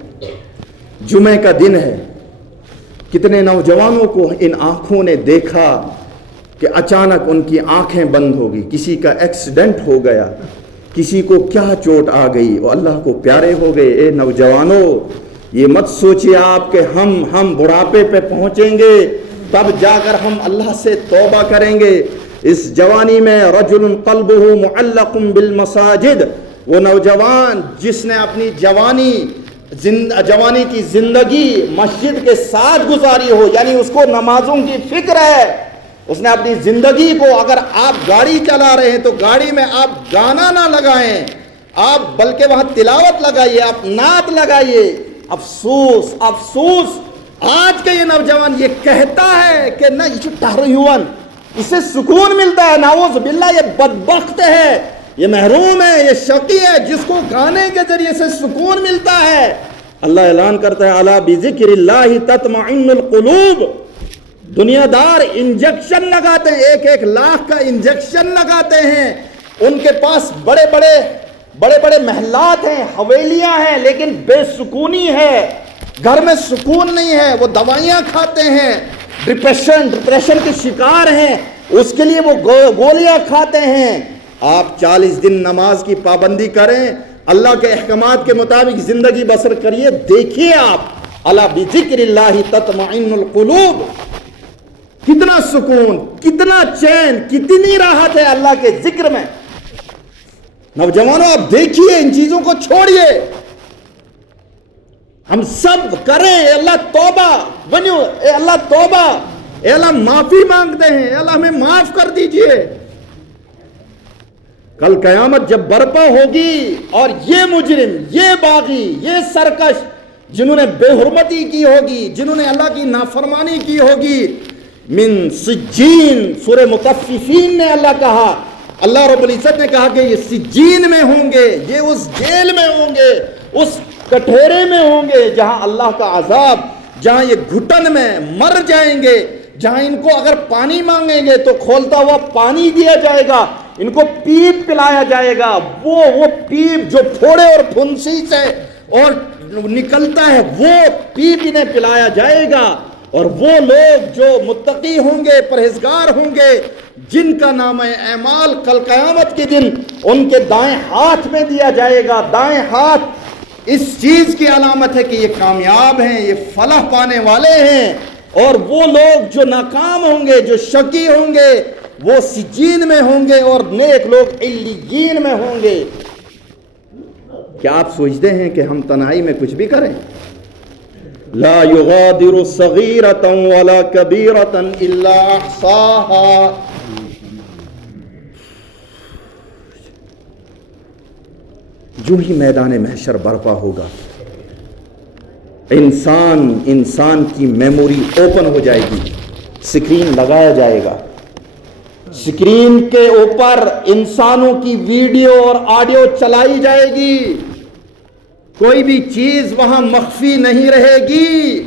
جمعے کا دن ہے. کتنے نوجوانوں کو ان آنکھوں نے دیکھا کہ اچانک ان کی آنکھیں بند ہو گئی, کسی کا ایکسیڈنٹ ہو گیا, کسی کو کیا چوٹ آ گئی, وہ اللہ کو پیارے ہو گئے. اے نوجوانوں, یہ مت سوچئے آپ کہ ہم بڑھاپے پہ پہنچیں گے تب جا کر ہم اللہ سے توبہ کریں گے. اس جوانی میں رجل قلبہ معلق بالمساجد, وہ نوجوان جس نے اپنی جوانی کی زندگی مسجد کے ساتھ گزاری ہو, یعنی اس کو نمازوں کی فکر ہے, اس نے اپنی زندگی کو, اگر آپ گاڑی چلا رہے ہیں تو گاڑی میں آپ گانا نہ لگائیں, آپ بلکہ وہاں تلاوت لگائیے, آپ نعت لگائیے. افسوس آج کا یہ نوجوان یہ کہتا ہے کہ نہ یہ ٹہریون, اسے سکون ملتا ہے. نعوذ باللہ, یہ بدبخت ہے, یہ محروم ہے, یہ شقی ہے جس کو گانے کے ذریعے سے سکون ملتا ہے. اللہ اعلان کرتا ہے الا بذکر اللہ تطمئن القلوب. دنیا دار انجیکشن لگاتے ہیں, 1 لاکھ کا انجیکشن لگاتے ہیں. ان کے پاس بڑے بڑے محلات ہیں, حویلیاں ہیں, لیکن بے سکونی ہے, گھر میں سکون نہیں ہے. وہ دوائیاں کھاتے ہیں, ڈپریشن کے شکار ہیں, اس کے لیے وہ گولیاں کھاتے ہیں. آپ 40 دن نماز کی پابندی کریں, اللہ کے احکامات کے مطابق زندگی بسر کریے, دیکھیے آپ الا بذکر اللہ تطمئن القلوب. کتنا سکون, کتنا چین, کتنی راحت ہے اللہ کے ذکر میں. نوجوانوں آپ دیکھیے, ان چیزوں کو چھوڑیے. ہم سب کریں اے اللہ توبہ بنو، اے اللہ توبہ، اے اللہ معافی مانگتے ہیں، اے اللہ ہمیں معاف کر دیجئے۔ کل قیامت جب برپا ہوگی اور یہ مجرم، یہ باغی، یہ سرکش جنہوں نے بے حرمتی کی ہوگی، جنہوں نے اللہ کی نافرمانی کی ہوگی، من سجین، سورہ مطففین نے اللہ کہا، اللہ رب العزت نے کہا کہ یہ سجین میں ہوں گے، یہ اس جیل میں ہوں گے، اس کٹہرے میں ہوں گے جہاں اللہ کا عذاب، جہاں یہ گھٹن میں مر جائیں گے، جہاں ان کو اگر پانی مانگیں گے تو کھولتا ہوا پانی دیا جائے گا، ان کو پیپ پلایا جائے گا، وہ پیپ جو پھوڑے اور پھنسی سے اور نکلتا ہے وہ پیپ انہیں پلایا جائے گا۔ اور وہ لوگ جو متقی ہوں گے، پرہیزگار ہوں گے، جن کا نام اعمال کل قیامت کے دن ان کے دائیں ہاتھ میں دیا جائے گا۔ دائیں ہاتھ اس چیز کی علامت ہے کہ یہ کامیاب ہیں، یہ فلاح پانے والے ہیں۔ اور وہ لوگ جو ناکام ہوں گے، جو شقی ہوں گے، وہ سجین میں ہوں گے، اور نیک لوگ علیین میں ہوں گے۔ کیا آپ سوچتے ہیں کہ ہم تنہائی میں کچھ بھی کریں؟ لا یغادر صغیرۃ ولا کبیرۃ الا احصاها۔ جو ہی میدان محشر برپا ہوگا، انسان کی میموری اوپن ہو جائے گی، سکرین لگایا جائے گا، سکرین کے اوپر انسانوں کی ویڈیو اور آڈیو چلائی جائے گی، کوئی بھی چیز وہاں مخفی نہیں رہے گی،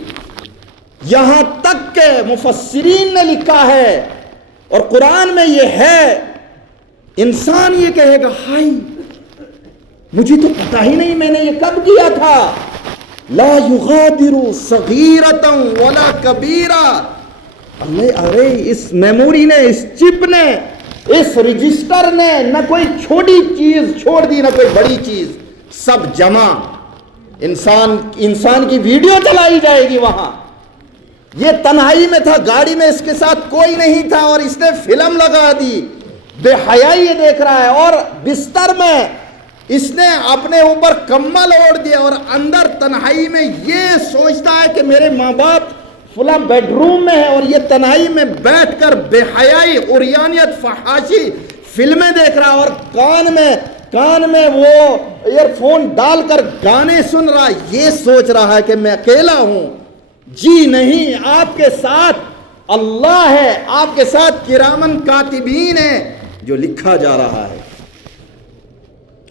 یہاں تک کہ مفسرین نے لکھا ہے اور قرآن میں یہ ہے، انسان یہ کہے گا ہائی مجھے تو پتہ ہی نہیں میں نے یہ کب کیا تھا۔ لا یغادر صغیرۃ ولا کبیرہ، ارے اس میموری نے، اس چپ نے، اس رجسٹر نے نہ کوئی چھوٹی چیز چھوڑ دی نہ کوئی بڑی چیز، سب جمع۔ انسان کی ویڈیو چلائی جائے گی وہاں۔ یہ تنہائی میں تھا، گاڑی میں اس کے ساتھ کوئی نہیں تھا اور اس نے فلم لگا دی، بے حیائی یہ دیکھ رہا ہے، اور بستر میں اس نے اپنے اوپر کمبل اوڑھ دیا اور اندر تنہائی میں یہ سوچتا ہے کہ میرے ماں باپ فلاں بیڈ روم میں ہے، اور یہ تنہائی میں بیٹھ کر بے حیائی، عریانیت، فحاشی فلمیں دیکھ رہا، اور کان میں وہ ایئر فون ڈال کر گانے سن رہا، یہ سوچ رہا ہے کہ میں اکیلا ہوں۔ جی نہیں، آپ کے ساتھ اللہ ہے، آپ کے ساتھ کرامن کاتبین ہیں جو لکھا جا رہا ہے۔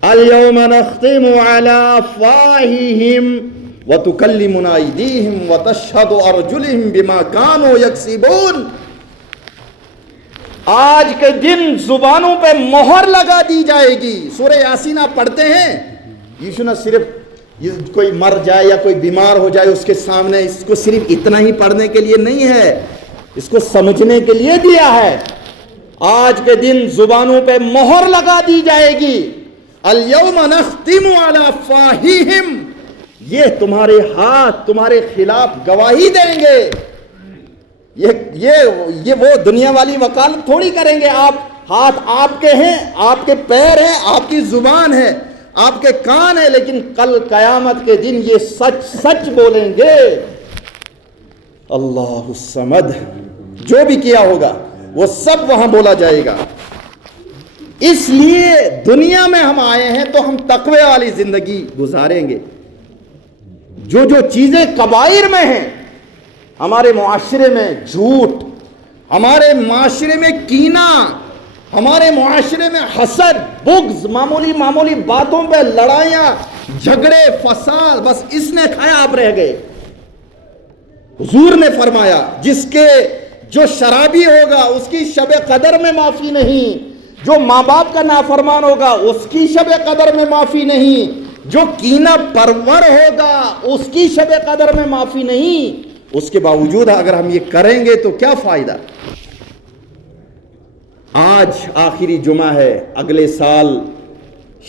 اليوم نختم على افواههم وتكلمنا ايديهم وتشهد ارجلهم بما كانوا يكسبون۔ آج کے دن زبانوں پہ مہر لگا دی جائے گی۔ سورہ یاسین آپ پڑھتے ہیں، یشو نہ صرف کوئی مر جائے یا کوئی بیمار ہو جائے اس کے سامنے اس کو صرف اتنا ہی پڑھنے کے لیے نہیں ہے، اس کو سمجھنے کے لیے دیا ہے۔ آج کے دن زبانوں پہ مہر لگا دی جائے گی۔ الیوم نختم علی افواہہم، یہ تمہارے ہاتھ تمہارے خلاف گواہی دیں گے۔ یہ وہ دنیا والی وکالت تھوڑی کریں گے۔ آپ ہاتھ آپ کے ہیں، آپ کے پیر ہیں، آپ کی زبان ہے، آپ کے کان ہیں، لیکن کل قیامت کے دن یہ سچ سچ بولیں گے۔ اللہ الصمد، جو بھی کیا ہوگا وہ سب وہاں بولا جائے گا۔ اس لیے دنیا میں ہم آئے ہیں تو ہم تقوی والی زندگی گزاریں گے۔ جو چیزیں کبائر میں ہیں، ہمارے معاشرے میں جھوٹ، ہمارے معاشرے میں کینہ، ہمارے معاشرے میں حسد، بغض، معمولی باتوں پہ لڑائیاں، جھگڑے، فساد، بس اس نے کھایا آپ رہ گئے۔ حضور نے فرمایا جو شرابی ہوگا اس کی شب قدر میں معافی نہیں، جو ماں باپ کا نافرمان ہوگا اس کی شب قدر میں معافی نہیں، جو کینہ پرور ہوگا اس کی شب قدر میں معافی نہیں۔ اس کے باوجود اگر ہم یہ کریں گے تو کیا فائدہ؟ آج آخری جمعہ ہے، اگلے سال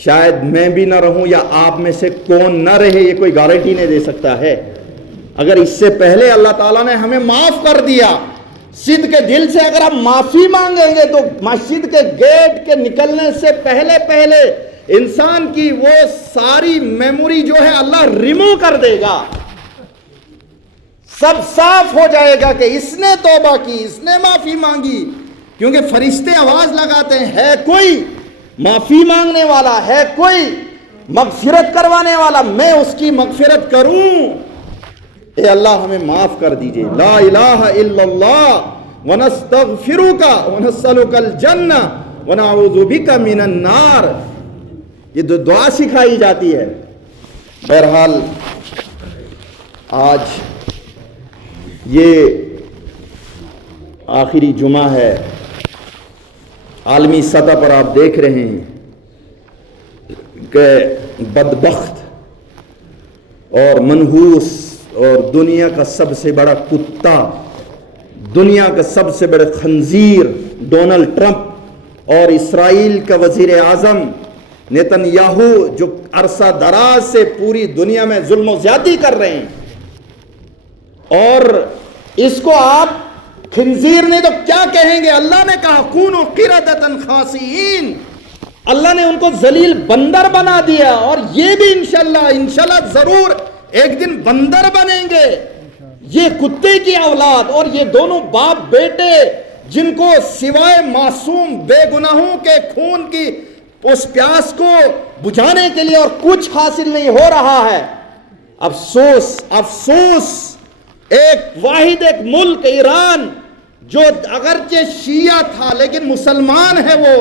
شاید میں بھی نہ رہوں یا آپ میں سے کون نہ رہے، یہ کوئی گارنٹی نہیں دے سکتا ہے۔ اگر اس سے پہلے اللہ تعالیٰ نے ہمیں معاف کر دیا، صدق کے دل سے اگر ہم معافی مانگیں گے تو مسجد کے گیٹ کے نکلنے سے پہلے انسان کی وہ ساری میموری جو ہے اللہ ریمو کر دے گا۔ سب صاف ہو جائے گا کہ اس نے توبہ کی، اس نے معافی مانگی، کیونکہ فرشتے آواز لگاتے ہیں، ہے کوئی معافی مانگنے والا، ہے کوئی مغفرت کروانے والا، میں اس کی مغفرت کروں۔ اے اللہ ہمیں معاف کر دیجئے۔ لا الہ الا اللہ ونستغفرک ونسألک الجنہ ونعوذ بک من النار، یہ دعا سکھائی جاتی ہے۔ بہرحال آج یہ آخری جمعہ ہے، عالمی سطح پر آپ دیکھ رہے ہیں کہ بدبخت اور منحوس اور دنیا کا سب سے بڑا کتا، دنیا کا سب سے بڑے خنزیر ڈونلڈ ٹرمپ اور اسرائیل کا وزیر اعظم نیتن یاہو، جو عرصہ دراز سے پوری دنیا میں ظلم و زیادتی کر رہے ہیں، اور اس کو آپ خنزیر نہیں تو کیا کہیں گے؟ اللہ نے کہا کونوا قردۃ خاسئین، اللہ نے ان کو ذلیل بندر بنا دیا، اور یہ بھی انشاءاللہ ضرور ایک دن بندر بنیں گے۔ یہ کتے کی اولاد اور یہ دونوں باپ بیٹے جن کو سوائے معصوم بے گناہوں کے خون کی اس پیاس کو بجھانے کے لیے اور کچھ حاصل نہیں ہو رہا ہے۔ افسوس افسوس، ایک ملک ایران جو اگرچہ شیعہ تھا لیکن مسلمان ہے، وہ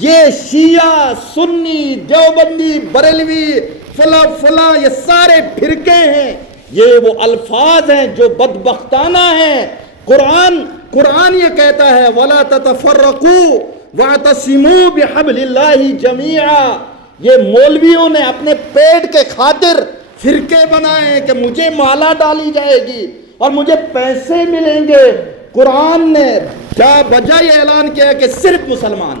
یہ شیعہ سنی دیوبندی بریلوی فلاں یہ سارے فرقے ہیں، یہ وہ الفاظ ہیں جو بدبختانہ ہیں۔ قرآن یہ کہتا ہے وَلَا تَتَفَرَّقُوا وَاعْتَصِمُوا بِحَبْلِ اللَّهِ جَمِيعًا، یہ مولویوں نے اپنے پیٹ کے خاطر فرقے بنائے کہ مجھے مالا ڈالی جائے گی اور مجھے پیسے ملیں گے۔ قرآن نے جا بجا یہ اعلان کیا کہ صرف مسلمان،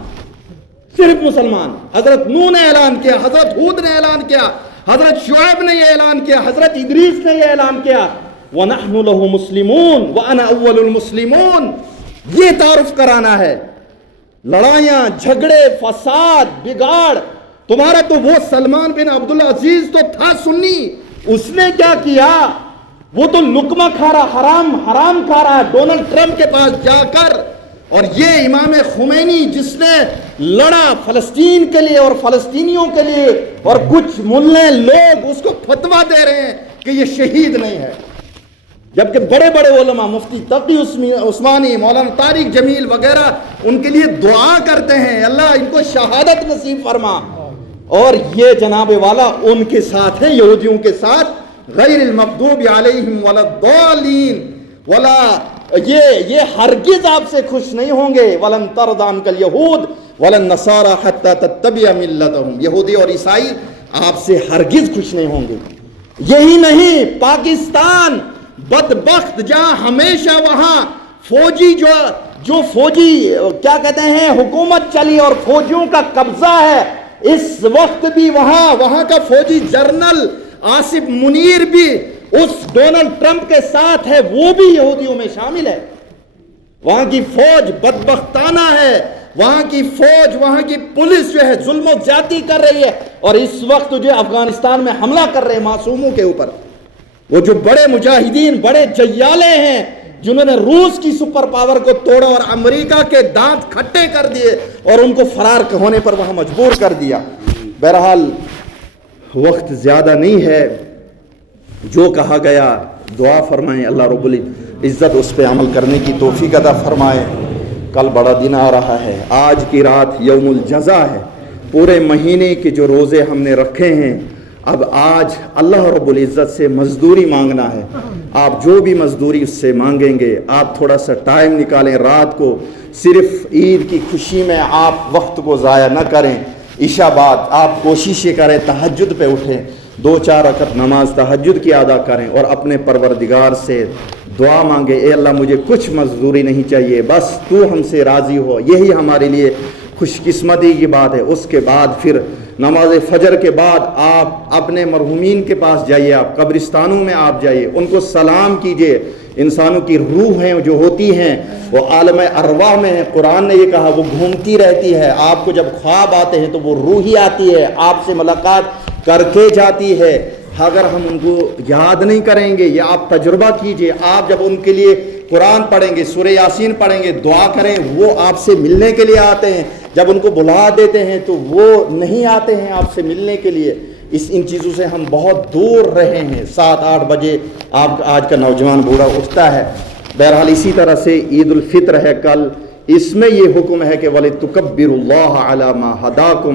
صرف مسلمان۔ حضرت نوح نے اعلان کیا، حضرت ہود نے اعلان کیا، حضرت شعیب نے یہ اعلان کیا، حضرت ادریس نے یہ اعلان کیا، وَنَحْنُ لَهُ مُسْلِمُونَ وَأَنَا أَوَّلُ الْمُسْلِمُونَ۔ یہ تعارف کرانا ہے۔ لڑائیاں، جھگڑے، فساد، بگاڑ، تمہارا تو وہ سلمان بن عبدالعزیز تو تھا سنی، اس نے کیا کیا؟ وہ تو لقمہ کھا رہا، حرام کھا رہا ہے ڈونلڈ ٹرمپ کے پاس جا کر، اور یہ امام خمینی جس نے لڑا فلسطین کے لیے اور فلسطینیوں کے لیے، اور کچھ ملے لوگ اس کو فتویٰ دے رہے ہیں کہ یہ شہید نہیں ہے، جبکہ بڑے بڑے علماء مفتی تقی عثمانی، مولانا طارق جمیل وغیرہ ان کے لیے دعا کرتے ہیں اللہ ان کو شہادت نصیب فرما۔ اور یہ جناب والا ان کے ساتھ ہیں، یہودیوں کے ساتھ، غیر المغضوب علیہم ولا الضالین، ولا یہ ہرگز آپ سے خوش نہیں ہوں گے۔ ولن ترضى عنك اليهود ولا النصارى حتى تتبع ملتهم، یہودی اور عیسائی آپ سے ہرگز خوش نہیں ہوں گے۔ یہی نہیں، پاکستان بدبخت جہاں ہمیشہ وہاں فوجی جو فوجی کیا کہتے ہیں حکومت چلی اور فوجیوں کا قبضہ ہے، اس وقت بھی وہاں کا فوجی جنرل آصف منیر بھی اس ڈونلڈ ٹرمپ کے ساتھ ہے، وہ بھی یہودیوں میں شامل ہے۔ وہاں کی فوج بدبختانہ ہے، وہاں کی فوج، وہاں کی پولیس جو ہے ظلم و زیادتی کر رہی ہے، اور اس وقت جو افغانستان میں حملہ کر رہے ہیں معصوموں کے اوپر، وہ جو بڑے مجاہدین، بڑے جیالے ہیں جنہوں نے روس کی سپر پاور کو توڑا اور امریکہ کے دانت کھٹے کر دیے اور ان کو فرار ہونے پر وہاں مجبور کر دیا۔ بہرحال وقت زیادہ نہیں ہے، جو کہا گیا دعا فرمائیں اللہ رب العزت اس پہ عمل کرنے کی توفیق عطا فرمائے۔ کل بڑا دن آ رہا ہے، آج کی رات یوم الجزا ہے، پورے مہینے کے جو روزے ہم نے رکھے ہیں، اب آج اللہ رب العزت سے مزدوری مانگنا ہے۔ آپ جو بھی مزدوری اس سے مانگیں گے، آپ تھوڑا سا ٹائم نکالیں، رات کو صرف عید کی خوشی میں آپ وقت کو ضائع نہ کریں۔ عشاء بعد آپ کوشش یہ کریں تہجد پہ اٹھیں، 2-4 رکعت نماز تہجد کی ادا کریں اور اپنے پروردگار سے دعا مانگیں، اے اللہ مجھے کچھ مزدوری نہیں چاہیے، بس تو ہم سے راضی ہو، یہی ہمارے لیے خوش قسمتی کی بات ہے۔ اس کے بعد پھر نماز فجر کے بعد آپ اپنے مرحومین کے پاس جائیے، آپ قبرستانوں میں آپ جائیے، ان کو سلام کیجیے۔ انسانوں کی روحیں جو ہوتی ہیں وہ عالم ارواح میں ہیں، قرآن نے یہ کہا وہ گھومتی رہتی ہے، آپ کو جب خواب آتے ہیں تو وہ روح ہی آتی ہے، آپ سے ملاقات کر کے جاتی ہے۔ اگر ہم ان کو یاد نہیں کریں گے، یہ آپ تجربہ کیجئے، آپ جب ان کے لیے قرآن پڑھیں گے، سورہ یاسین پڑھیں گے، دعا کریں، وہ آپ سے ملنے کے لیے آتے ہیں، جب ان کو بلا دیتے ہیں تو وہ نہیں آتے ہیں آپ سے ملنے کے لیے۔ ان چیزوں سے ہم بہت دور رہے ہیں۔ 7-8 بجے آج کا نوجوان بوڑھا اٹھتا ہے۔ بہرحال اسی طرح سے عید الفطر ہے کل، اس میں یہ حکم ہے کہ وَلِتُكَبِّرُوا اللَّهَ عَلَى مَا هَدَاكُمْ،